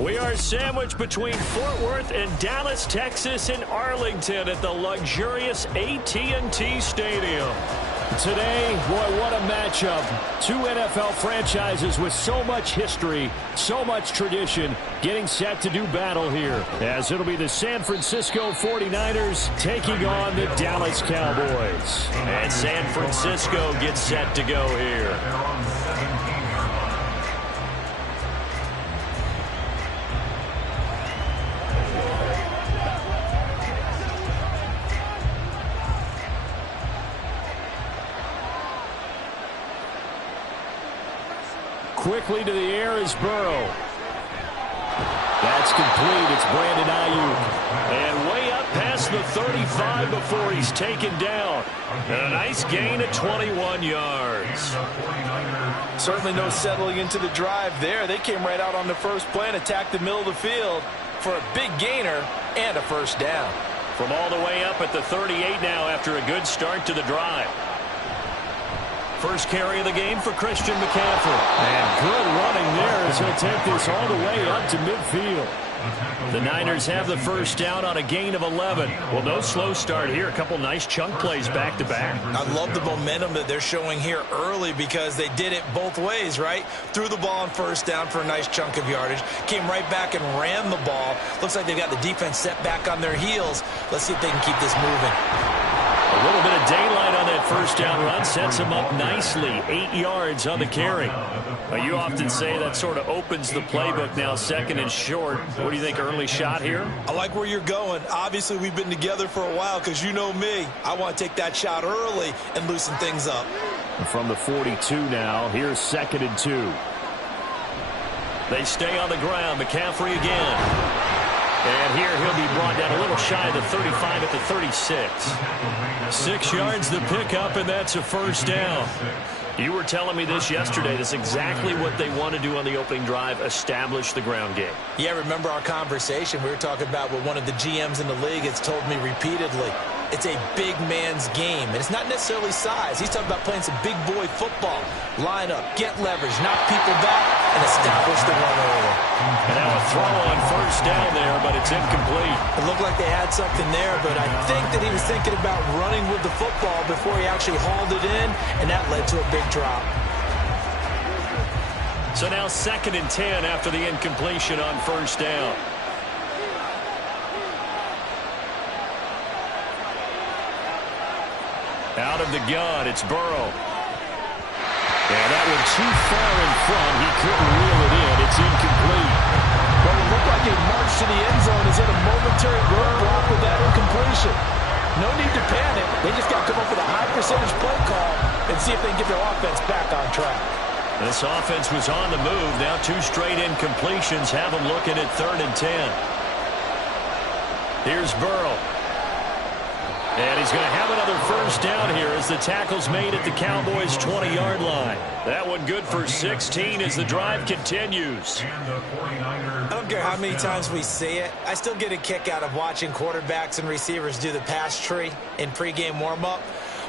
We are sandwiched between Fort Worth and Dallas, Texas, and Arlington at the luxurious AT&T Stadium. Today, boy, what a matchup. Two NFL franchises with so much history, so much tradition, getting set to do battle here, as it'll be the San Francisco 49ers taking on the Dallas Cowboys. And San Francisco gets set to go here. Quickly to the air is Burrow. That's complete. It's Brandon Ayuk. And way up past the 35 before he's taken down. And a nice gain of 21 yards. Certainly no settling into the drive there. They came right out on the first play and attacked the middle of the field for a big gainer and a first down. From all the way up at the 38 now after a good start to the drive. First carry of the game for Christian McCaffrey. And good running there as he'll take this all the way up to midfield. The Niners have the first down on a gain of 11. Well, no slow start here. A couple nice chunk plays back to back. I love the momentum that they're showing here early because they did it both ways, right? Threw the ball on first down for a nice chunk of yardage. Came right back and ran the ball. Looks like they've got the defense set back on their heels. Let's see if they can keep this moving. A little bit of daylight on that first down run sets him up nicely. 8 yards on the carry. You often say that sort of opens the playbook now, second and short. What do you think, early shot here? I like where you're going. Obviously, we've been together for a while because you know me. I want to take that shot early and loosen things up. From the 42 now, here's 2nd and 2. They stay on the ground. McCaffrey again. And here he'll be brought down a little shy of the 35 at the 36. 6 yards the pickup, and that's a first down. You were telling me this yesterday. That's exactly what they want to do on the opening drive, establish the ground game. Yeah, remember our conversation? We were talking about what one of the GMs in the league has told me repeatedly. It's a big man's game, and it's not necessarily size. He's talking about playing some big boy football. Line up, get leverage, knock people back, and establish the run early. And now a throw on first down there, but it's incomplete. It looked like they had something there, but I think that he was thinking about running with the football before he actually hauled it in, and that led to a big drop. So now 2nd and 10 after the incompletion on first down. Out of the gun, it's Burrow. And that one too far in front. He couldn't reel it in. It's incomplete. Well, it looked like a march to the end zone is in a momentary roadblock with that incompletion. No need to panic. They just got to come up with a high percentage play call and see if they can get their offense back on track. This offense was on the move. Now 2 straight incompletions have them looking at 3rd and 10. Here's Burrow. And he's going to have another first down here as the tackle's made at the Cowboys' 20-yard line. That one good for 16 as the drive continues. I don't care how many times we see it. I still get a kick out of watching quarterbacks and receivers do the pass tree in pregame warm-up.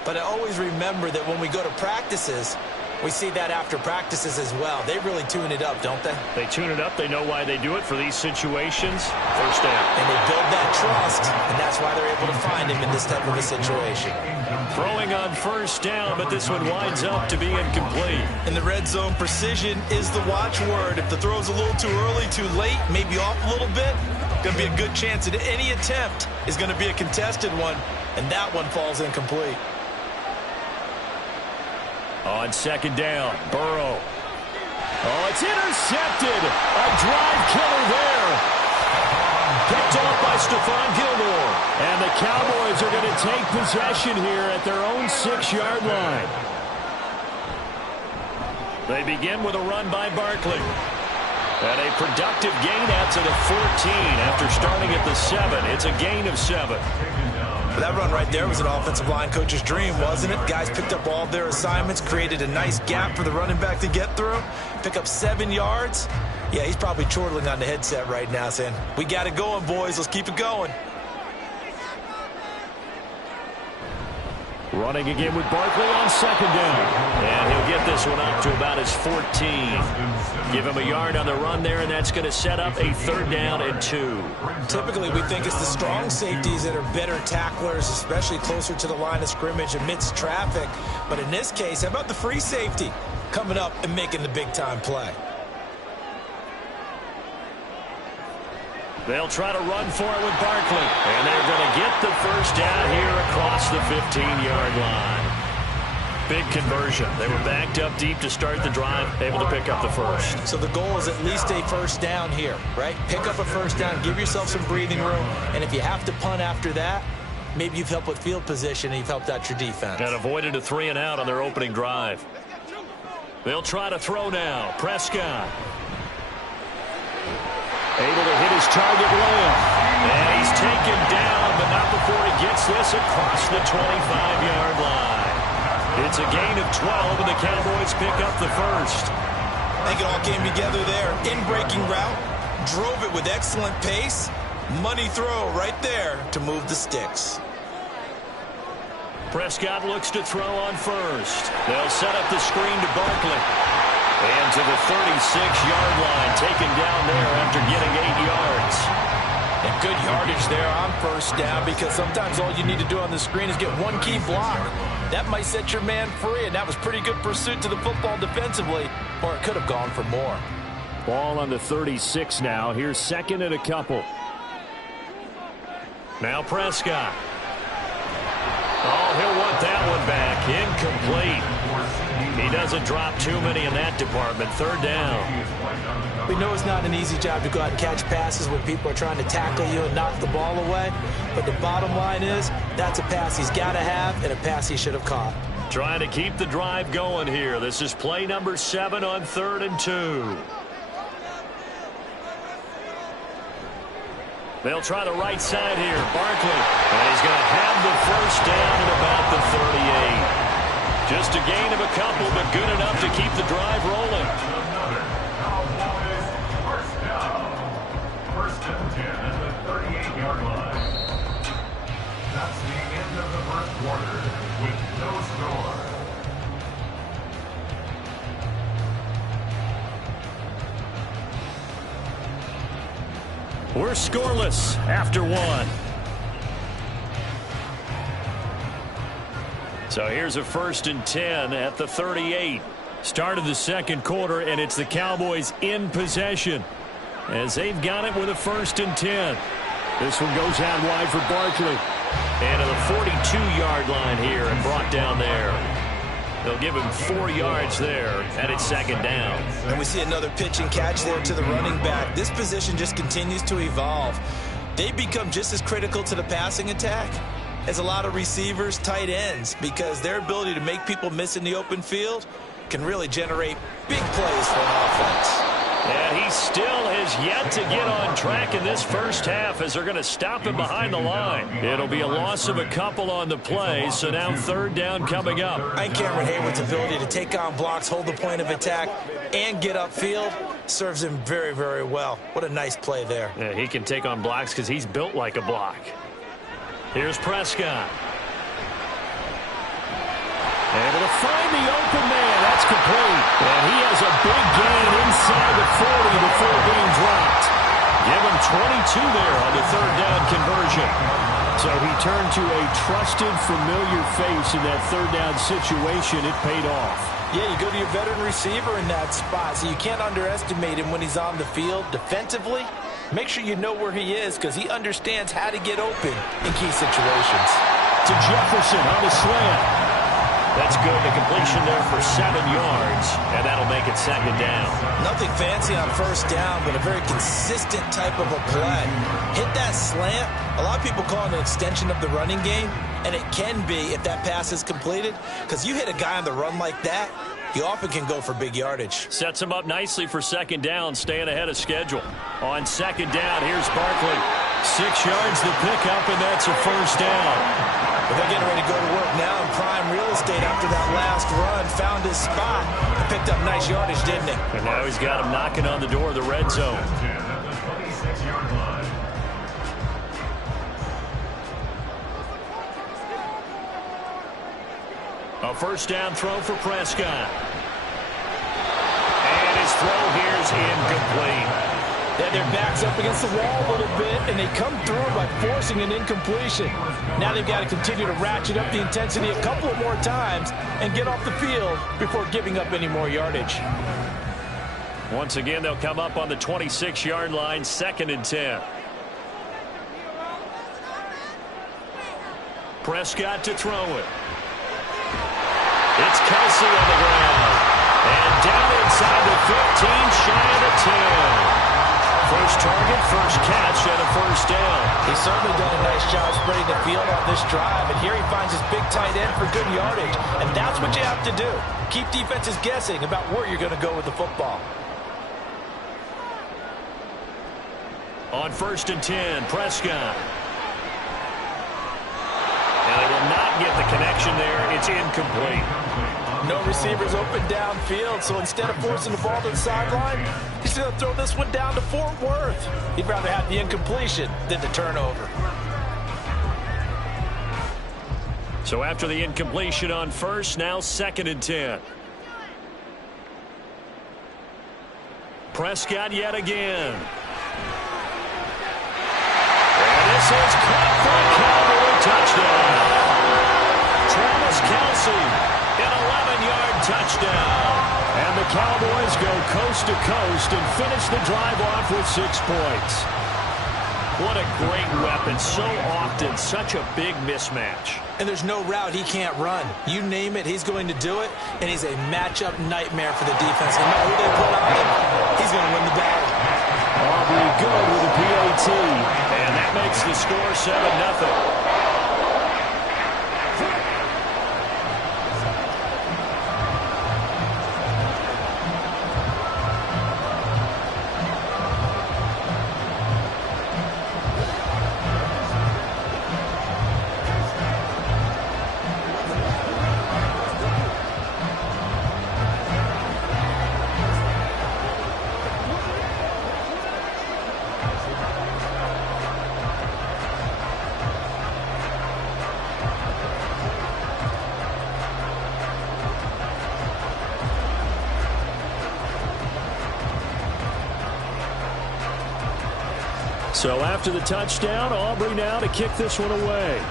But I always remember that when we go to practices, we see that after practices as well. They really tune it up, don't they? They tune it up. They know why they do it for these situations. First down. And they build that trust, and that's why they're able to find him in this type of a situation. Throwing on first down, but this one winds up to be incomplete. In the red zone, precision is the watchword. If the throw's a little too early, too late, maybe off a little bit, going to be a good chance that any attempt is going to be a contested one, and that one falls incomplete. On 2nd down, Burrow. Oh, it's intercepted. A drive killer there. Picked off by Stephon Gilmore. And the Cowboys are going to take possession here at their own 6-yard line. They begin with a run by Barkley. And a productive gain out to the 14 after starting at the 7. It's a gain of 7. That run right there was an offensive line coach's dream, wasn't it? Guys picked up all their assignments, created a nice gap for the running back to get through, pick up 7 yards. Yeah, he's probably chortling on the headset right now saying, we got it going, boys. Let's keep it going. Running again with Barkley on second down. And he'll get this one up to about his 14. Give him a yard on the run there, and that's going to set up a 3rd down and 2. Typically, we think it's the strong safeties that are better tacklers, especially closer to the line of scrimmage amidst traffic. But in this case, how about the free safety coming up and making the big-time play? They'll try to run for it with Barkley. And they're going to get the 1st down here across the 15-yard line. Big conversion. They were backed up deep to start the drive, able to pick up the 1st. So the goal is at least a 1st down here, right? Pick up a 1st down, give yourself some breathing room, and if you have to punt after that, maybe you've helped with field position and you've helped out your defense. And avoided a 3-and-out on their opening drive. They'll try to throw now. Prescott. Able to hit his target Lamb. And he's taken down, but not before he gets this across the 25-yard line. It's a gain of 12, and the Cowboys pick up the 1st. I think it all came together there. In-breaking route, drove it with excellent pace. Money throw right there to move the sticks. Prescott looks to throw on 1st. They'll set up the screen to Barkley. And to the 36-yard line, taken down there after getting 8 yards. And good yardage there on 1st down, because sometimes all you need to do on the screen is get one key block. That might set your man free, and that was pretty good pursuit to the football defensively, or it could have gone for more. Ball on the 36 now. Here's 2nd and a couple. Now Prescott. Oh, he'll want that one back. Incomplete. He doesn't drop too many in that department. 3rd down. We know it's not an easy job to go out and catch passes when people are trying to tackle you and knock the ball away. But the bottom line is, that's a pass he's got to have and a pass he should have caught. Trying to keep the drive going here. This is play number 7 on 3rd and 2. They'll try the right side here. Barkley. And he's going to have the 1st down at about the 38. Just a gain of a couple, but good enough to keep the drive rolling. Cowboys 1st down. 1st and 10 at the 38-yard line. That's the end of the 1st quarter with no score. We're scoreless after 1. So here's a 1st and 10 at the 38. Start of the 2nd quarter, and it's the Cowboys in possession as they've got it with a 1st and 10. This one goes out wide for Barkley. And to the 42-yard line here and brought down there. They'll give him 4 yards there, and it's 2nd down. And we see another pitch and catch there to the running back. This position just continues to evolve. They become just as critical to the passing attack as a lot of receivers, tight ends, because their ability to make people miss in the open field can really generate big plays for an offense. And he still has yet to get on track in this 1st half as they're going to stop him behind the line. It'll be a loss of a couple on the play, so now 3rd down coming up. I think Cameron Hayward's ability to take on blocks, hold the point of attack, and get upfield serves him very, very well. What a nice play there. Yeah, he can take on blocks because he's built like a block. Here's Prescott. Able to find the open man. That's complete. And he has a big gain inside the 40 before being dropped. Give him 22 there on the 3rd down conversion. So he turned to a trusted, familiar face in that 3rd down situation. It paid off. Yeah, you go to your veteran receiver in that spot, so you can't underestimate him when he's on the field defensively. Make sure you know where he is because he understands how to get open in key situations. To Jefferson on the slant. That's good. The completion there for 7 yards, and that'll make it 2nd down. Nothing fancy on 1st down, but a very consistent type of a play. Hit that slant. A lot of people call it an extension of the running game, and it can be if that pass is completed, because you hit a guy on the run like that, he often can go for big yardage. Sets him up nicely for 2nd down, staying ahead of schedule. On 2nd down, here's Barkley. 6 yards the pickup, and that's a 1st down. But they're getting ready to go to work now in prime real estate after that last run. Found his spot and picked up nice yardage, didn't he? And now he's got him knocking on the door of the red zone. At the 26-yard line. A first down throw for Prescott. And his throw here is incomplete. Yeah, their back's up against the wall a little bit, and they come through by forcing an incompletion. Now they've got to continue to ratchet up the intensity a couple of more times and get off the field before giving up any more yardage. Once again, they'll come up on the 26-yard line, 2nd and 10. Prescott to throw it. It's Kelsey on the ground. And down inside the 15, shy of the 10. First target, first catch, and a first down. He's certainly done a nice job spreading the field on this drive, and here he finds his big tight end for good yardage. And that's what you have to do. Keep defenses guessing about where you're going to go with the football. On 1st and 10, Prescott. And they will not get the connection there. It's incomplete. No receivers open downfield, so instead of forcing the ball to the sideline, he's going to throw this one down to Fort Worth. He'd rather have the incompletion than the turnover. So after the incompletion on first, now 2nd and 10. Prescott yet again. And this is caught for a Cowboy touchdown. Travis Kelce. An 11-yard touchdown. And the Cowboys go coast to coast and finish the drive off with 6 points. What a great weapon. So often, such a big mismatch. And there's no route he can't run. You name it, he's going to do it. And he's a matchup nightmare for the defense. No matter who they put on him, he's going to win the battle. Aubrey good with a PAT. And that makes the score 7-0. So after the touchdown, Aubrey now to kick this one away.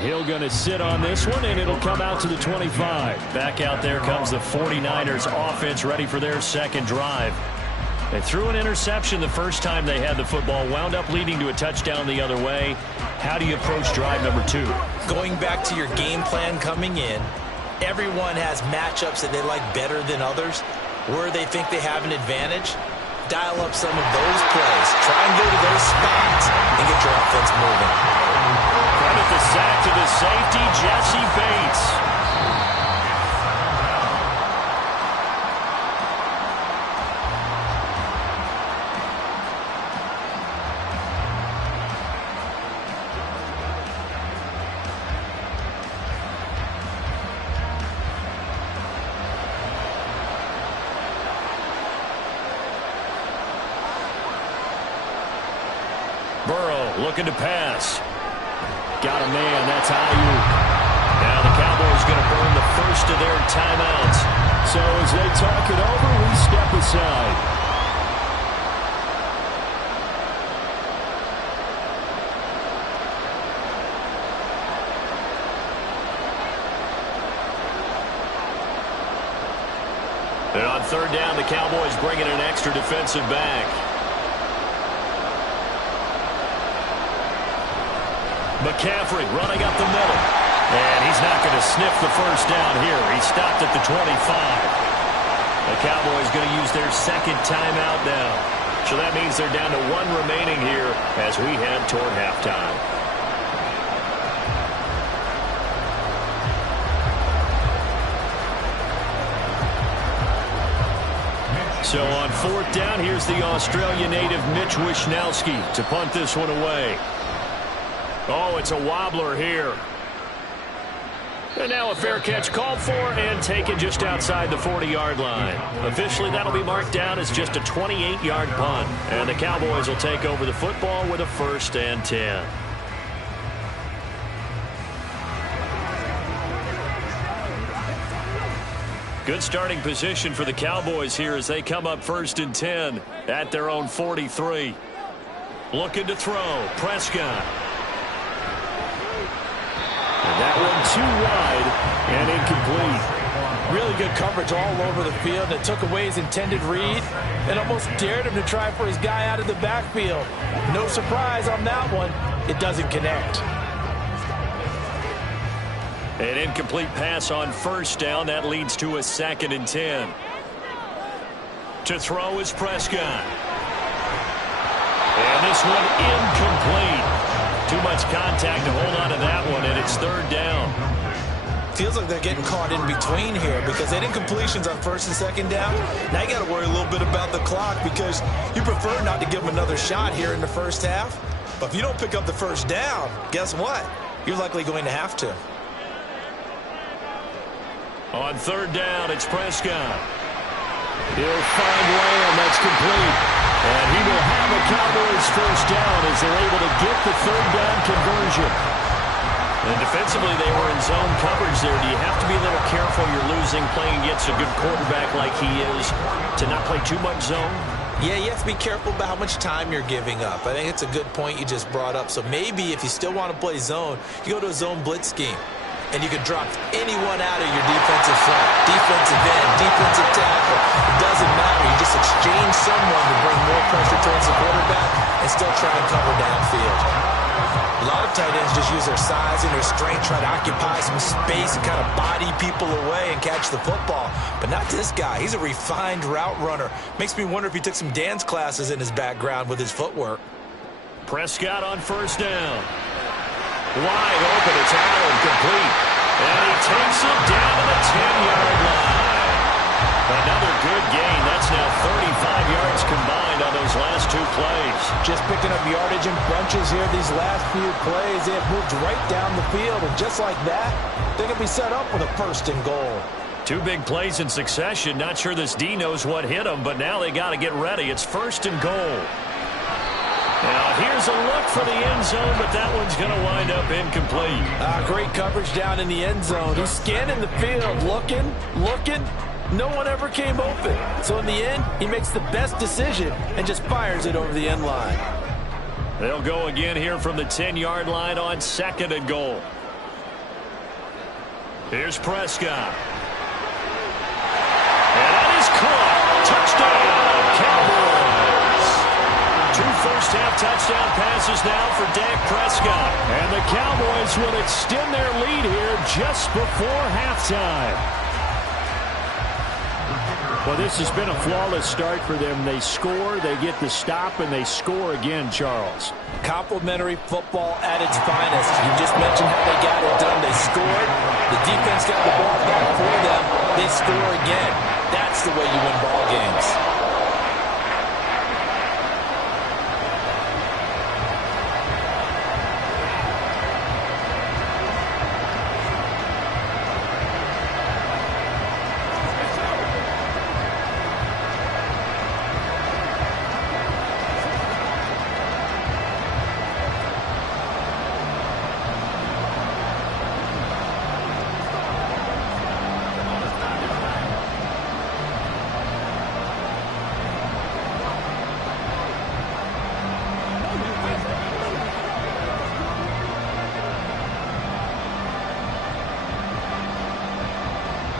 Hill going to sit on this one, and it'll come out to the 25. Back out there comes the 49ers offense ready for their second drive. They threw an interception the first time they had the football, wound up leading to a touchdown the other way. How do you approach drive number 2? Going back to your game plan coming in, everyone has matchups that they like better than others. Where they think they have an advantage, dial up some of those plays. Try and go to those spots and get your offense moving. Credit the sack to the safety, Jesse Bates. Looking to pass. Got a man. That's Ayuk. Now the Cowboys going to burn the first of their timeouts. So as they talk it over, we step aside. And on third down, the Cowboys bring in an extra defensive back. McCaffrey running up the middle. And he's not going to sniff the first down here. He stopped at the 25. The Cowboys going to use their second timeout now. So that means they're down to 1 remaining here as we head toward halftime. So on fourth down, here's the Australia native Mitch Wishnowsky to punt this one away. Oh, it's a wobbler here. And now a fair catch called for and taken just outside the 40-yard line. Officially, that'll be marked down as just a 28-yard punt. And the Cowboys will take over the football with a 1st and 10. Good starting position for the Cowboys here as they come up 1st and 10 at their own 43. Looking to throw. Prescott. And that one too wide and incomplete. Really good coverage all over the field. It took away his intended read and almost dared him to try for his guy out of the backfield. No surprise on that one. It doesn't connect. An incomplete pass on 1st down. That leads to a 2nd and 10. To throw is Prescott. And this one incomplete. Too much contact to hold on to that one, and it's 3rd down. Feels like they're getting caught in between here because they had incompletions on 1st and 2nd down. Now you got to worry a little bit about the clock because you prefer not to give them another shot here in the 1st half. But if you don't pick up the 1st down, guess what? You're likely going to have to. On 3rd down, it's Prescott. He'll find Lamb. That's complete. And he will have a Cowboys 1st down as they're able to get the 3rd down conversion. And defensively, they were in zone coverage there. Do you have to be a little careful? You're losing, playing against a good quarterback like he is, to not play too much zone? Yeah, you have to be careful about how much time you're giving up. I think it's a good point you just brought up. So maybe if you still want to play zone, you go to a zone blitz scheme. And you can drop anyone out of your defensive front, defensive end, defensive tackle. It doesn't matter. You just exchange someone to bring more pressure towards the quarterback and still try and cover downfield. A lot of tight ends just use their size and their strength, try to occupy some space and kind of body people away and catch the football. But not this guy. He's a refined route runner. Makes me wonder if he took some dance classes in his background with his footwork. Prescott on 1st down. Wide open, it's Allen, complete. And he takes it down to the 10-yard line. Another good gain. That's now 35 yards combined on those last 2 plays. Just picking up yardage in bunches here these last few plays. They have moved right down the field, and just like that, they're going to be set up with a 1st and goal. 2 big plays in succession. Not sure this D knows what hit him, but now they got to get ready. It's 1st and goal. Now, here's a look for the end zone, but that one's going to wind up incomplete. Great coverage down in the end zone. He's scanning the field, looking. No one ever came open. So in the end, he makes the best decision and just fires it over the end line. They'll go again here from the 10-yard line on 2nd and goal. Here's Prescott. And that is caught. Touchdown, Cowboys. 2 first-half touchdown passes now for Dak Prescott. And the Cowboys will extend their lead here just before halftime. Well, this has been a flawless start for them. They score, they get the stop, and they score again, Charles. Complimentary football at its finest. You just mentioned how they got it done. They scored. The defense got the ball back for them. They score again. That's the way you win ball games.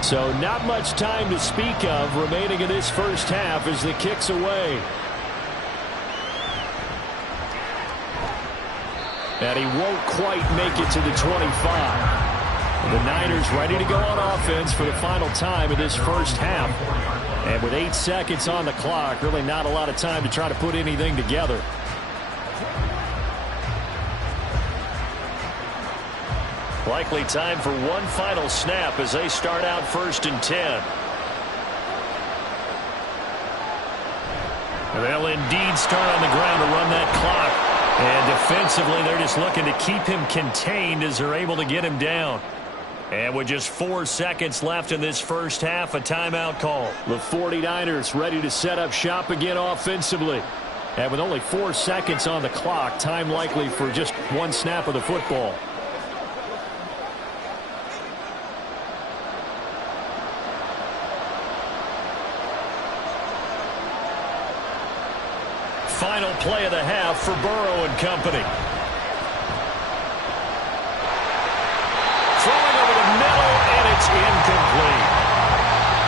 So not much time to speak of remaining in this 1st half as the kick's away. And he won't quite make it to the 25. The Niners ready to go on offense for the final time of this 1st half. And with 8 seconds on the clock, really not a lot of time to try to put anything together. Likely time for one final snap as they start out 1st and 10. They'll indeed start on the ground to run that clock. And defensively, they're just looking to keep him contained as they're able to get him down. And with just 4 seconds left in this 1st half, a timeout call. The 49ers ready to set up shop again offensively. And with only 4 seconds on the clock, time likely for just one snap of the football. play of the half for Burrow and company. Throwing over the middle, and it's incomplete.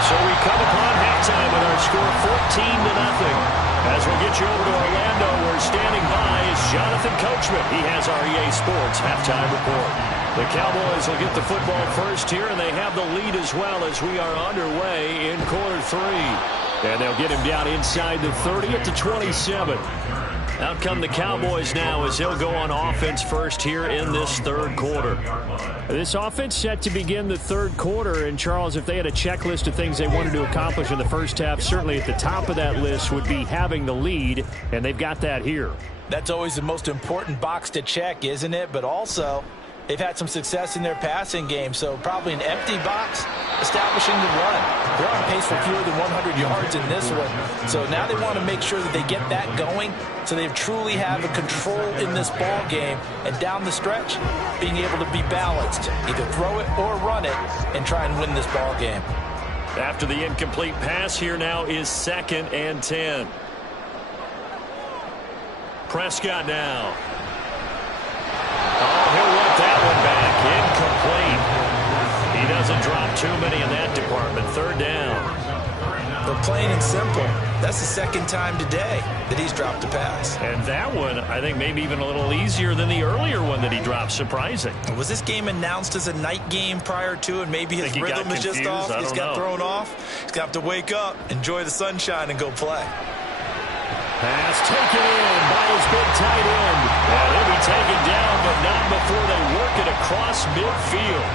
So we come upon halftime with our score 14-0. As we'll get you over to Orlando, where standing by is Jonathan Coachman. He has our EA Sports halftime report. The Cowboys will get the football first here, and they have the lead as well as we are underway in quarter 3. And they'll get him down inside the 30 at the 27. Out come the Cowboys now as they'll go on offense first here in this third quarter. This offense set to begin the third quarter. And, Charles, if they had a checklist of things they wanted to accomplish in the first half, certainly at the top of that list would be having the lead, and they've got that here. That's always the most important box to check, isn't it? But also, they've had some success in their passing game, so probably an empty box establishing the run. They're on pace for fewer than 100 yards in this one. So now they want to make sure that they get that going so they truly have a control in this ball game. And down the stretch, being able to be balanced. Either throw it or run it and try and win this ball game. After the incomplete pass, here now is 2nd and 10. Prescott now. Oh, he'll want that one back. Incomplete. He doesn't drop too many in that department. 3rd down. But plain and simple, that's the 2nd time today that he's dropped a pass. And that one, I think, maybe even a little easier than the earlier one that he dropped. Surprising. Was this game announced as a night game prior to, and maybe his rhythm is just off? He's got thrown off. He's going to have to wake up, enjoy the sunshine, and go play. Pass taken in by his big tight end. And he'll be taken down, but not before they work it across midfield.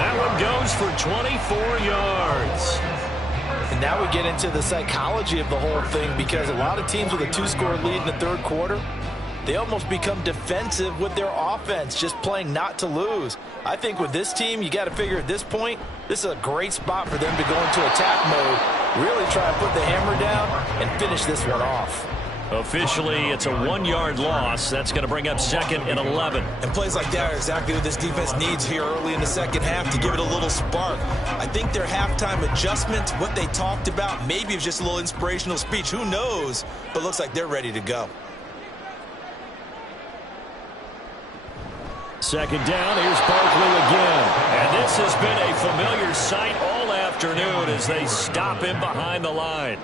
That one goes for 24 yards. And now we get into the psychology of the whole thing, because a lot of teams with a 2-score lead in the third quarter, they almost become defensive with their offense, just playing not to lose. I think with this team, you got to figure at this point, this is a great spot for them to go into attack mode, really try to put the hammer down and finish this one off. Officially, it's a 1-yard loss. That's going to bring up 2nd and 11. And plays like that are exactly what this defense needs here early in the second half to give it a little spark. I think their halftime adjustments, what they talked about, maybe it was just a little inspirational speech. Who knows? But looks like they're ready to go. 2nd down. Here's Barkley again. And this has been a familiar sight all afternoon as they stop him behind the line.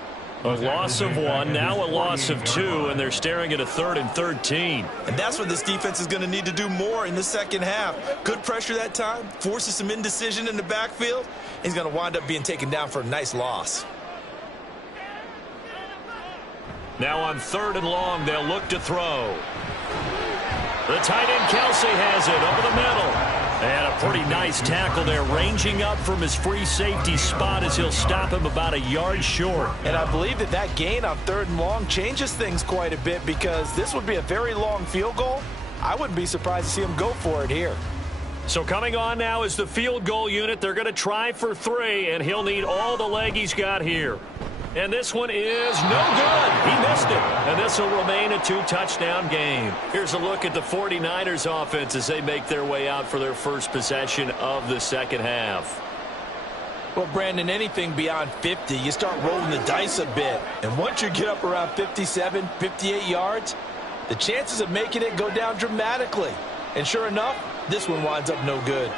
A loss of 1, now a loss of 2, and they're staring at a 3rd and 13. And that's what this defense is going to need to do more in the second half. Good pressure that time, forces some indecision in the backfield. He's going to wind up being taken down for a nice loss. Now on 3rd and long, they'll look to throw. The tight end Kelsey has it over the middle. And a pretty nice tackle there, ranging up from his free safety spot as he'll stop him about a yard short. And I believe that that gain on 3rd and long changes things quite a bit, because this would be a very long field goal. I wouldn't be surprised to see him go for it here. So coming on now is the field goal unit. They're going to try for 3, and he'll need all the leg he's got here. And this one is no good. He missed it. And this will remain a 2-touchdown game. Here's a look at the 49ers offense as they make their way out for their first possession of the second half. Well, Brandon, anything beyond 50, you start rolling the dice a bit. And once you get up around 57, 58 yards, the chances of making it go down dramatically. And sure enough, this one winds up no good.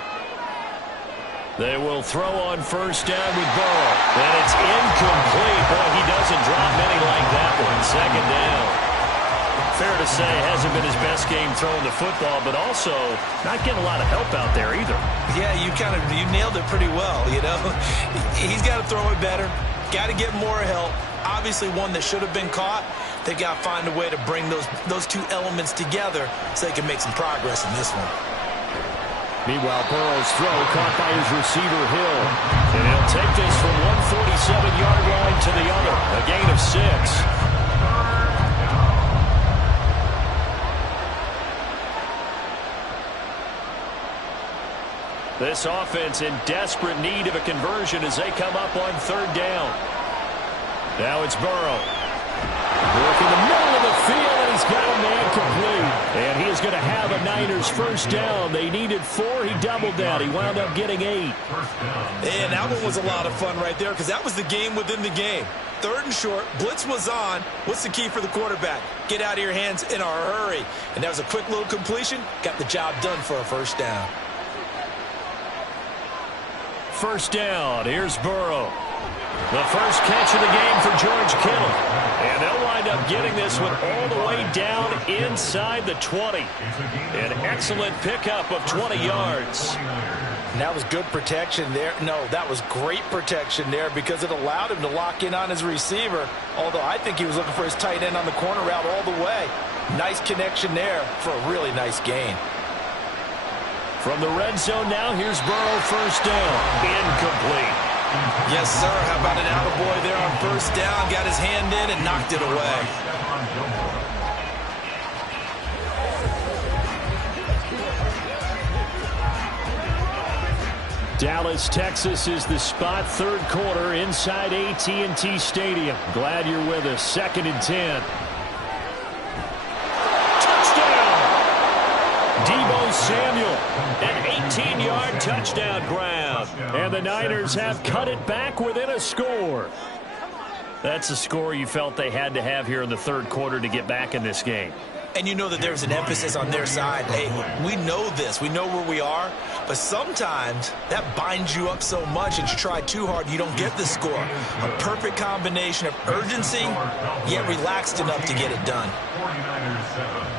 They will throw on 1st down with Burrow. And it's incomplete. Boy, he doesn't drop many like that one. 2nd down. Fair to say, hasn't been his best game throwing the football, but also not getting a lot of help out there either. Yeah, you nailed it pretty well, you know. He's got to throw it better. Got to get more help. Obviously one that should have been caught. They got to find a way to bring those two elements together so they can make some progress in this one. Meanwhile, Burrow's throw caught by his receiver, Hill. And he'll take this from 147-yard line to the other. A gain of 6. This offense in desperate need of a conversion as they come up on 3rd down. Now it's Burrow. Working the middle of the field, and he's got a man complete. And he is going to have a Niners first down. They needed 4. He doubled down. He wound up getting 8. And that one was a lot of fun right there because that was the game within the game. 3rd and short. Blitz was on. What's the key for the quarterback? Get out of your hands in a hurry. And that was a quick little completion. Got the job done for a first down. First down. Here's Burrow. The first catch of the game for George Kittle. And they'll wind up getting this one all the way down inside the 20. An excellent pickup of 20 yards. And that was good protection there. No, that was great protection there because it allowed him to lock in on his receiver. Although I think he was looking for his tight end on the corner route all the way. Nice connection there for a really nice gain. From the red zone now, here's Burrow, first down. Incomplete. Yes, sir. How about an attaboy there on first down? Got his hand in and knocked it away. Dallas, Texas is the spot. 3rd quarter inside AT&T Stadium. Glad you're with us. 2nd and 10. Deebo Samuel, an 18-yard touchdown grab. And the Niners have cut it back within a score. That's a score you felt they had to have here in the 3rd quarter to get back in this game. And you know that there's an emphasis on their side. Hey, we know this. We know where we are. But sometimes that binds you up so much and you try too hard, you don't get the score. A perfect combination of urgency, yet relaxed enough to get it done. 49ers 7.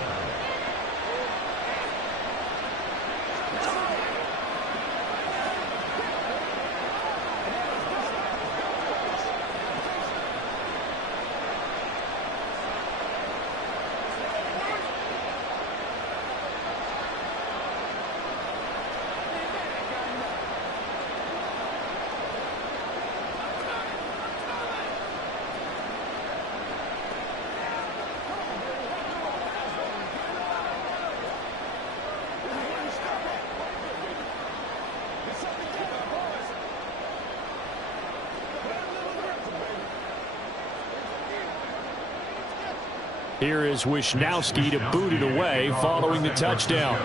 Here is Wisnowski to boot it away following the touchdown.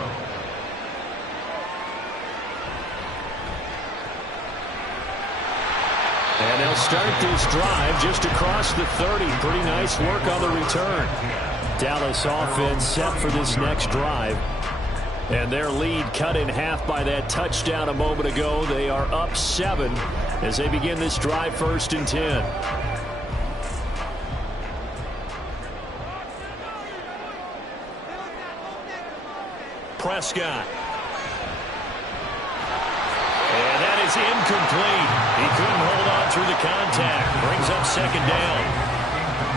And they'll start this drive just across the 30. Pretty nice work on the return. Dallas offense set for this next drive. And their lead cut in half by that touchdown a moment ago. They are up 7 as they begin this drive, 1st and 10. Prescott. And that is incomplete. He couldn't hold on through the contact. Brings up 2nd down.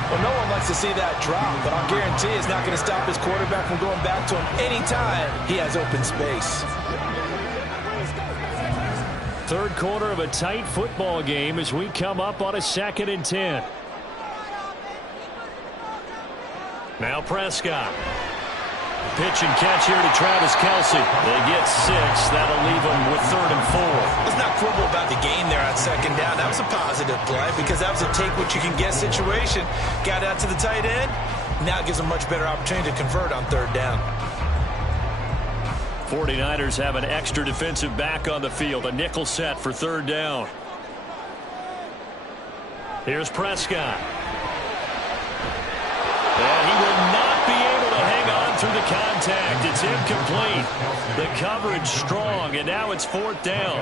Well, no one likes to see that drop, but I'll guarantee it's not going to stop his quarterback from going back to him anytime he has open space. 3rd quarter of a tight football game as we come up on a 2nd and 10. Now Prescott. Pitch and catch here to Travis Kelce. They get 6. That'll leave them with 3rd and 4. Let's not quibble about the gain there on 2nd down. That was a positive play because that was a take-what-you-can-get situation. Got out to the tight end. Now it gives them much better opportunity to convert on 3rd down. 49ers have an extra defensive back on the field. A nickel set for 3rd down. Here's Prescott. And he will not be able to hang on through the contact. It's incomplete. The coverage strong, and now it's 4th down.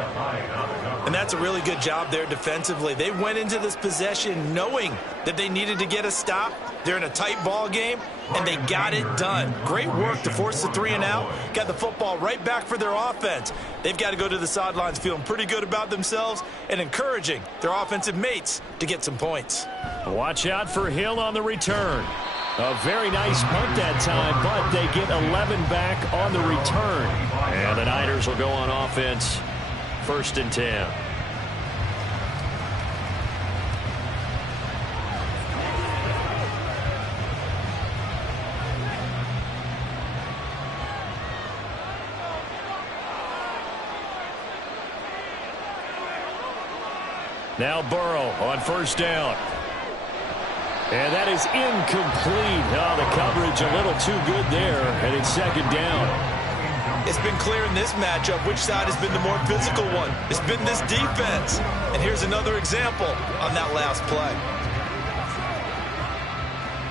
And that's a really good job there defensively. They went into this possession knowing that they needed to get a stop. They're in a tight ball game, and they got it done. Great work to force the 3 and out. Got the football right back for their offense. They've got to go to the sidelines feeling pretty good about themselves and encouraging their offensive mates to get some points. Watch out for Hill on the return. A very nice punt that time, but they get 11 back on the return. And the Niners will go on offense, 1st and 10. Now Burrow on 1st down. And that is incomplete. Oh, the coverage a little too good there, and it's second down. It's been clear in this matchup which side has been the more physical one. It's been this defense. And here's another example on that last play.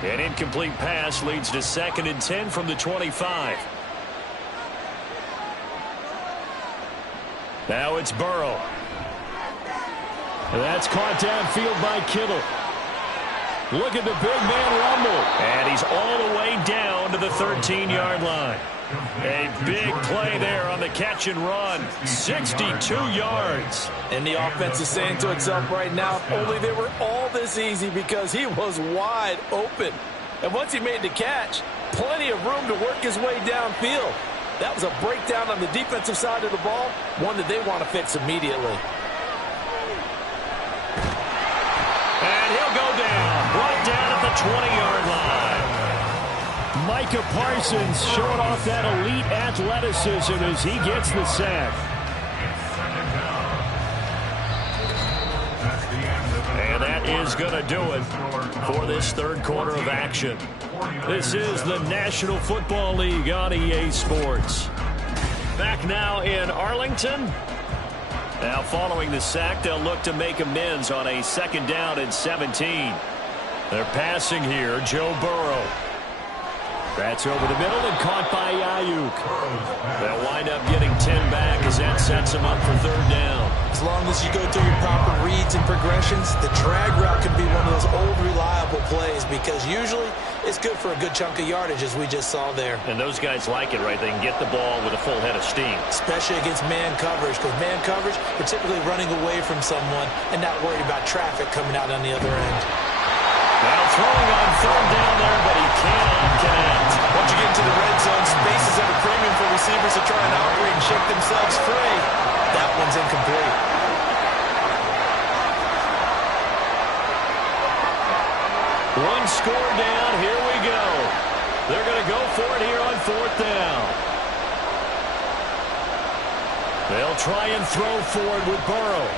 An incomplete pass leads to 2nd and 10 from the 25. Now it's Burrow. That's caught downfield by Kittle. Look at the big man rumble. And he's all the way down to the 13-yard line. A big play there on the catch and run. 62 yards. And the offense is saying to itself right now, if only they were all this easy, because he was wide open. And once he made the catch, plenty of room to work his way downfield. That was a breakdown on the defensive side of the ball, one that they want to fix immediately. And he'll go down, right down at the 20-yard line. Micah Parsons showing off that elite athleticism as he gets the sack. And that is going to do it for this third quarter of action. This is the National Football League on EA Sports. Back now in Arlington. Now following the sack, they'll look to make amends on a 2nd down and 17. They're passing here, Joe Burrow. That's over the middle and caught by Ayuk. They'll wind up getting 10 back as that sets them up for 3rd down. As long as you go through your proper reads and progressions, the drag route can be one of those old reliable plays, because usually it's good for a good chunk of yardage, as we just saw there. And those guys like it, right? They can get the ball with a full head of steam. Especially against man coverage, because man coverage, we're typically running away from someone and not worried about traffic coming out on the other end. Now throwing on 3rd down there, but he cannot connect. Once you get into the red zone, space is at a premium for receivers to try and operate and shake themselves free. That one's incomplete. One score down. Here we go. They're going to go for it here on 4th down. They'll try and throw forward with Burrow.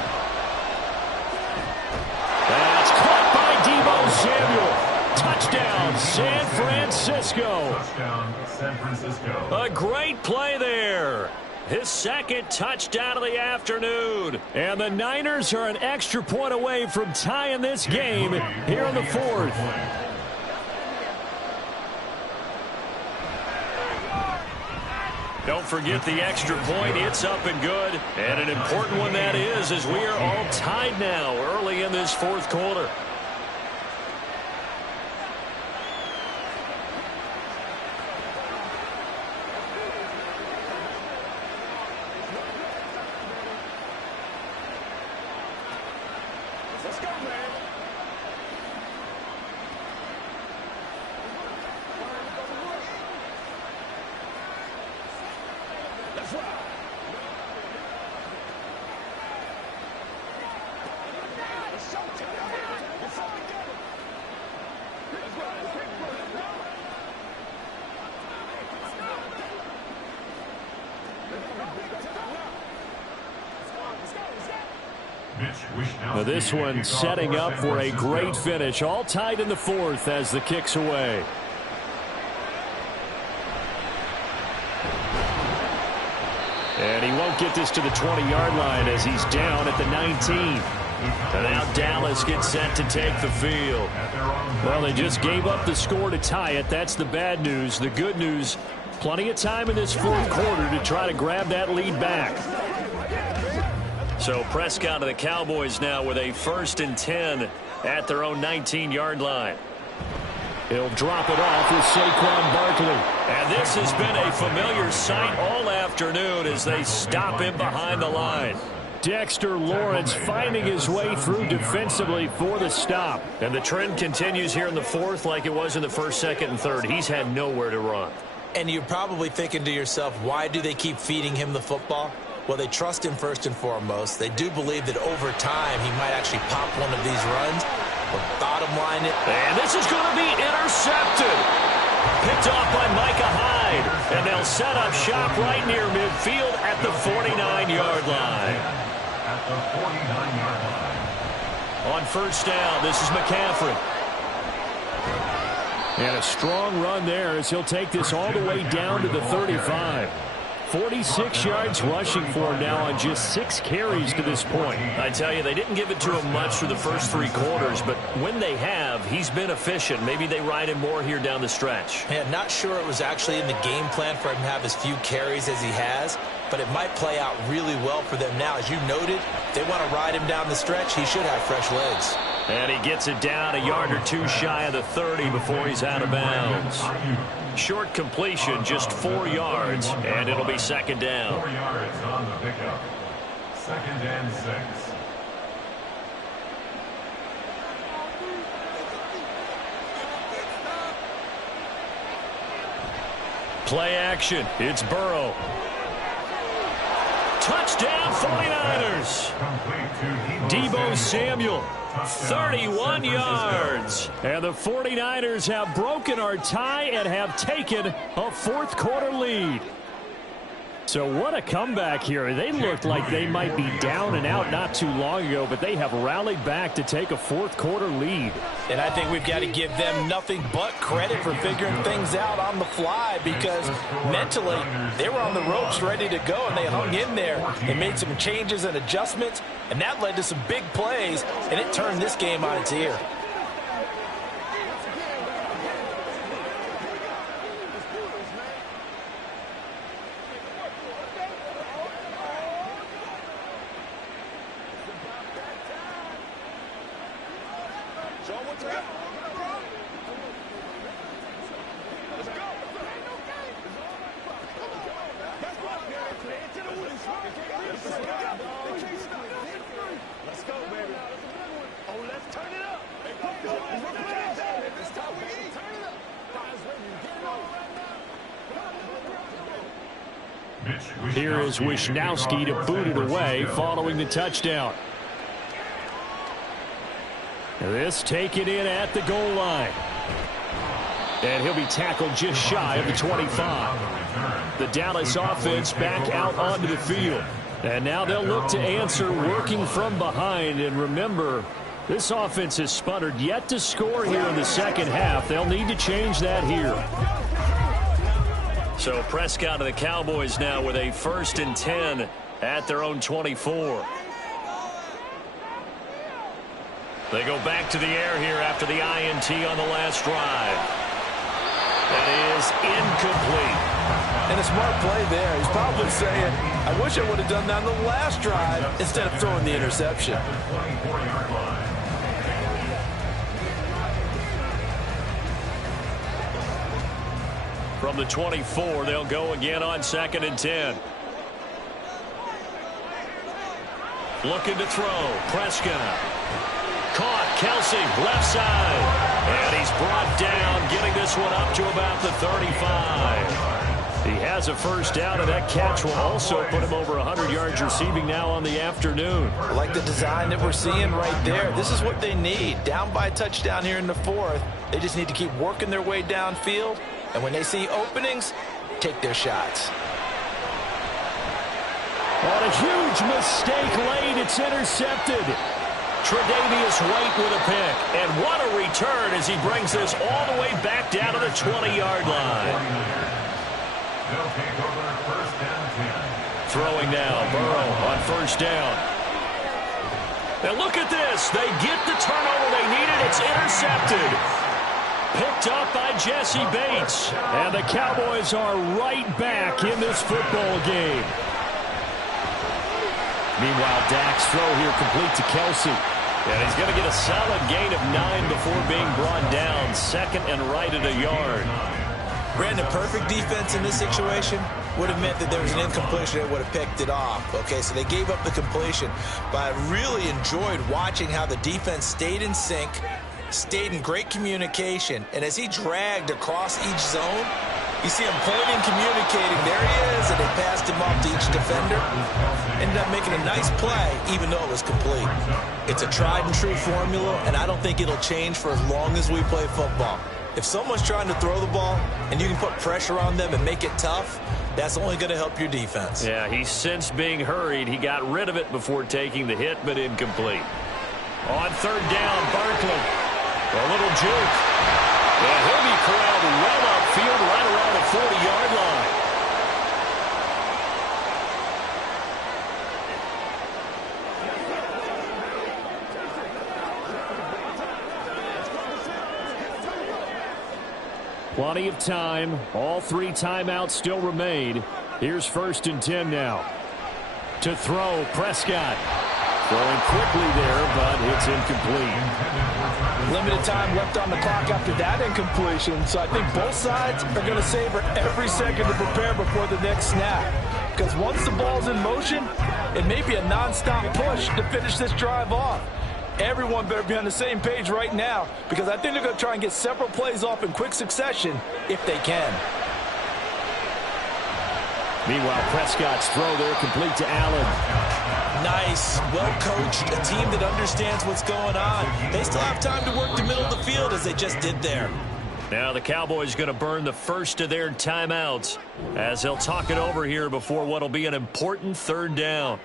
That's caught by Deebo Samuel. Touchdown, San Francisco. Touchdown, San Francisco. A great play there. His 2nd touchdown of the afternoon. And the Niners are an extra point away from tying this game here in the 4th. Don't forget the extra point. It's up and good. And an important one that is, as we are all tied now early in this 4th quarter. Let's go, man. Let's ride. It's showtime. It's all together. Let's go. Now this one setting up for a great finish. All tied in the 4th as the kick's away. And he won't get this to the 20-yard line as he's down at the 19. And now Dallas gets set to take the field. Well, they just gave up the score to tie it. That's the bad news. The good news, plenty of time in this 4th quarter to try to grab that lead back. So Prescott of the Cowboys now with a 1st and 10 at their own 19-yard line. He'll drop it off with Saquon Barkley. And this has been a familiar sight all afternoon as they stop him behind the line. Dexter Lawrence finding his way through defensively for the stop. And the trend continues here in the 4th like it was in the 1st, 2nd, and 3rd. He's had nowhere to run. And you're probably thinking to yourself, why do they keep feeding him the football? Well, they trust him first and foremost. They do believe that over time he might actually pop one of these runs. But bottom line, and this is going to be intercepted. Picked off by Micah Hyde. And they'll set up shop right near midfield at the 49-yard line. At the 49-yard line. On 1st down, this is McCaffrey. And a strong run there as he'll take this all the way down to the 35. 46 yards rushing for him now on just 6 carries to this point. I tell you, they didn't give it to him much for the first 3 quarters, but when they have, he's been efficient. Maybe they ride him more here down the stretch. Yeah, not sure it was actually in the game plan for him to have as few carries as he has, but it might play out really well for them now. As you noted, if they want to ride him down the stretch, he should have fresh legs. And he gets it down a yard or 2 shy of the 30 before he's out of bounds. Short completion, just 4 yards, and it'll be second down. 4 yards on the pickup. 2nd and 6. Play action. It's Burrow. Touchdown 49ers. Deebo Samuel. 31 yards. And the 49ers have broken our tie and have taken a 4th quarter lead. So what a comeback here. They looked like they might be down and out not too long ago, but they have rallied back to take a 4th quarter lead. And I think we've got to give them nothing but credit for figuring things out on the fly, because mentally they were on the ropes ready to go, and they hung in there and made some changes and adjustments, and that led to some big plays, and it turned this game on its ear. Here is Wisnowski to boot it away following the touchdown. This taken in at the goal line. And he'll be tackled just shy of the 25. The Dallas offense back out onto the field. And now they'll look to answer working from behind. And remember, this offense has sputtered yet to score here in the second half. They'll need to change that here. So Prescott and the Cowboys now with a 1st and 10 at their own 24. They go back to the air here after the INT on the last drive. That is incomplete. And a smart play there. He's probably saying, I wish I would have done that on the last drive instead of throwing the interception. From the 24, they'll go again on 2nd and 10. Looking to throw. Prescott. Caught. Kelsey, left side. And he's brought down, getting this one up to about the 35. He has a 1st down, and that catch will also put him over 100 yards receiving now on the afternoon. I like the design that we're seeing right there. This is what they need. Down by a touchdown here in the 4th. They just need to keep working their way downfield. And when they see openings, take their shots. On a huge mistake late, it's intercepted. Tre'Davious White with a pick. And what a return as he brings this all the way back down to the 20-yard line. They'll take over 1st and 10. Throwing now, Burrow on 1st down. And look at this. They get the turnover they needed. It's intercepted. Picked up by Jesse Bates. And the Cowboys are right back in this football game. Meanwhile, Dak's throw here complete to Kelsey. And he's going to get a solid gain of 9 before being brought down. 2nd and right at a yard. Brandon, perfect defense in this situation would have meant that there was an incompletion that would have picked it off. Okay, so they gave up the completion. But I really enjoyed watching how the defense stayed in sync, stayed in great communication, and as he dragged across each zone, you see him pointing, communicating. There he is, and they passed him off to each defender. Ended up making a nice play, even though it was complete. It's a tried-and-true formula, and I don't think it'll change for as long as we play football. If someone's trying to throw the ball, and you can put pressure on them and make it tough, that's only going to help your defense. Yeah, he sensed being hurried. He got rid of it before taking the hit, but incomplete. On 3rd down, Barkley. A little juke. And he'll be corralled well upfield right around the 40-yard line. Plenty of time. All 3 timeouts still remain. Here's 1st and 10 now. To throw, Prescott. Throwing quickly there, but it's incomplete. Limited time left on the clock after that incompletion, so I think both sides are going to savor every second to prepare before the next snap. Because once the ball's in motion, it may be a nonstop push to finish this drive off. Everyone better be on the same page right now, because I think they're going to try and get several plays off in quick succession if they can. Meanwhile, Prescott's throw there complete to Allen. Nice, well-coached, a team that understands what's going on. They still have time to work the middle of the field as they just did there. Now the Cowboys going to burn the first of their timeouts as they'll talk it over here before what will be an important 3rd down.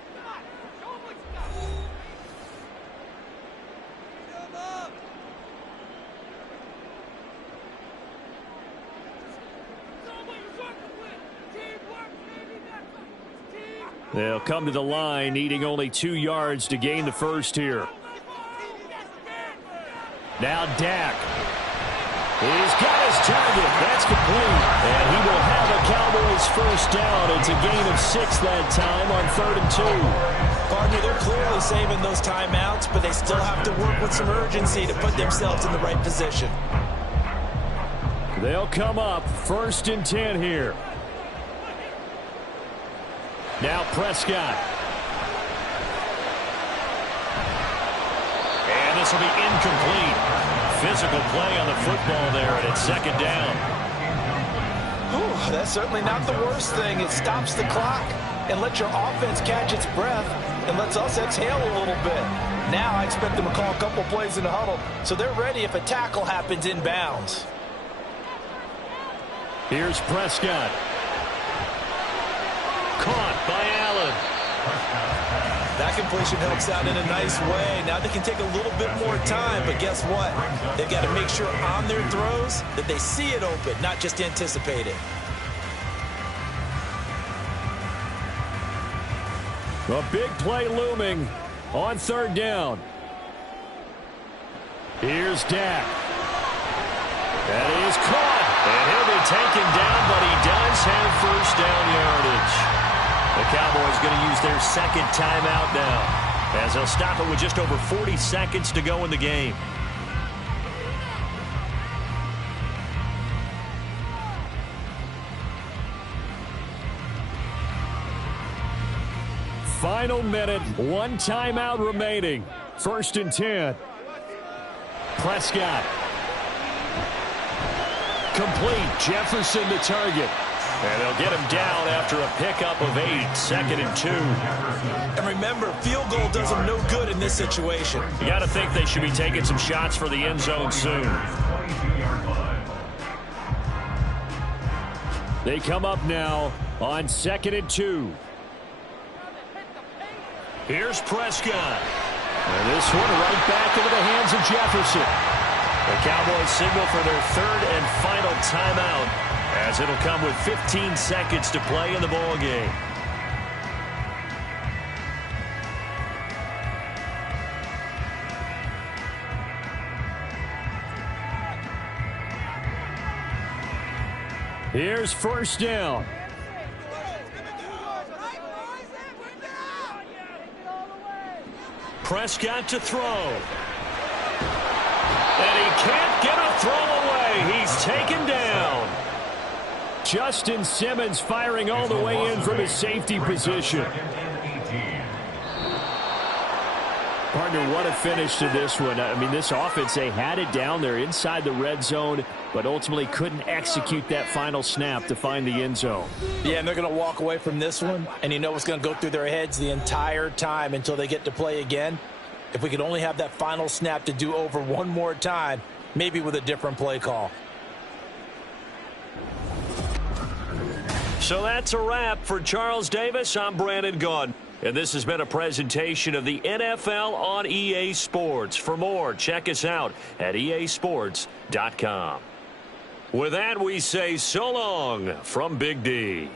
They'll come to the line, needing only 2 yards to gain the first here. Now Dak. He's got his target. That's complete. And he will have a Cowboys first down. It's a gain of 6 that time on 3rd and 2. Partner, they're clearly saving those timeouts, but they still have to work with some urgency to put themselves in the right position. They'll come up 1st and 10 here. Now Prescott. And this will be incomplete. Physical play on the football there, and it's 2nd down. Ooh, that's certainly not the worst thing. It stops the clock and lets your offense catch its breath and lets us exhale a little bit. Now I expect them to call a couple plays in the huddle, so they're ready if a tackle happens inbounds. Here's Prescott. Caught by Allen. That completion helps out in a nice way. Now they can take a little bit more time, but guess what? They've got to make sure on their throws that they see it open, not just anticipate it. A big play looming on 3rd down. Here's Dak. That is caught. And he'll be taken down, but he does have first down yardage. The Cowboys going to use their 2nd timeout now, as they'll stop it with just over 40 seconds to go in the game. Final minute, 1 timeout remaining. 1st and 10. Prescott. Complete. Jefferson the target. And they'll get him down after a pickup of 8. 2nd and 2. And remember, field goal does them no good in this situation. You got to think they should be taking some shots for the end zone soon. They come up now on 2nd and 2. Here's Prescott. And this one right back into the hands of Jefferson. The Cowboys signal for their 3rd and final timeout, as it'll come with 15 seconds to play in the ball game. Here's 1st down. Prescott to throw. And he can't get a throw away. He's taken down. Justin Simmons firing all the way in from his safety position. Partner, what a finish to this one. I mean, this offense, they had it down there inside the red zone, but ultimately couldn't execute that final snap to find the end zone. Yeah, and they're going to walk away from this one, and you know what's going to go through their heads the entire time until they get to play again. If we could only have that final snap to do over one more time, maybe with a different play call. So that's a wrap for Charles Davis. I'm Brandon Gaudin, and this has been a presentation of the NFL on EA Sports. For more, check us out at easports.com. With that, we say so long from Big D.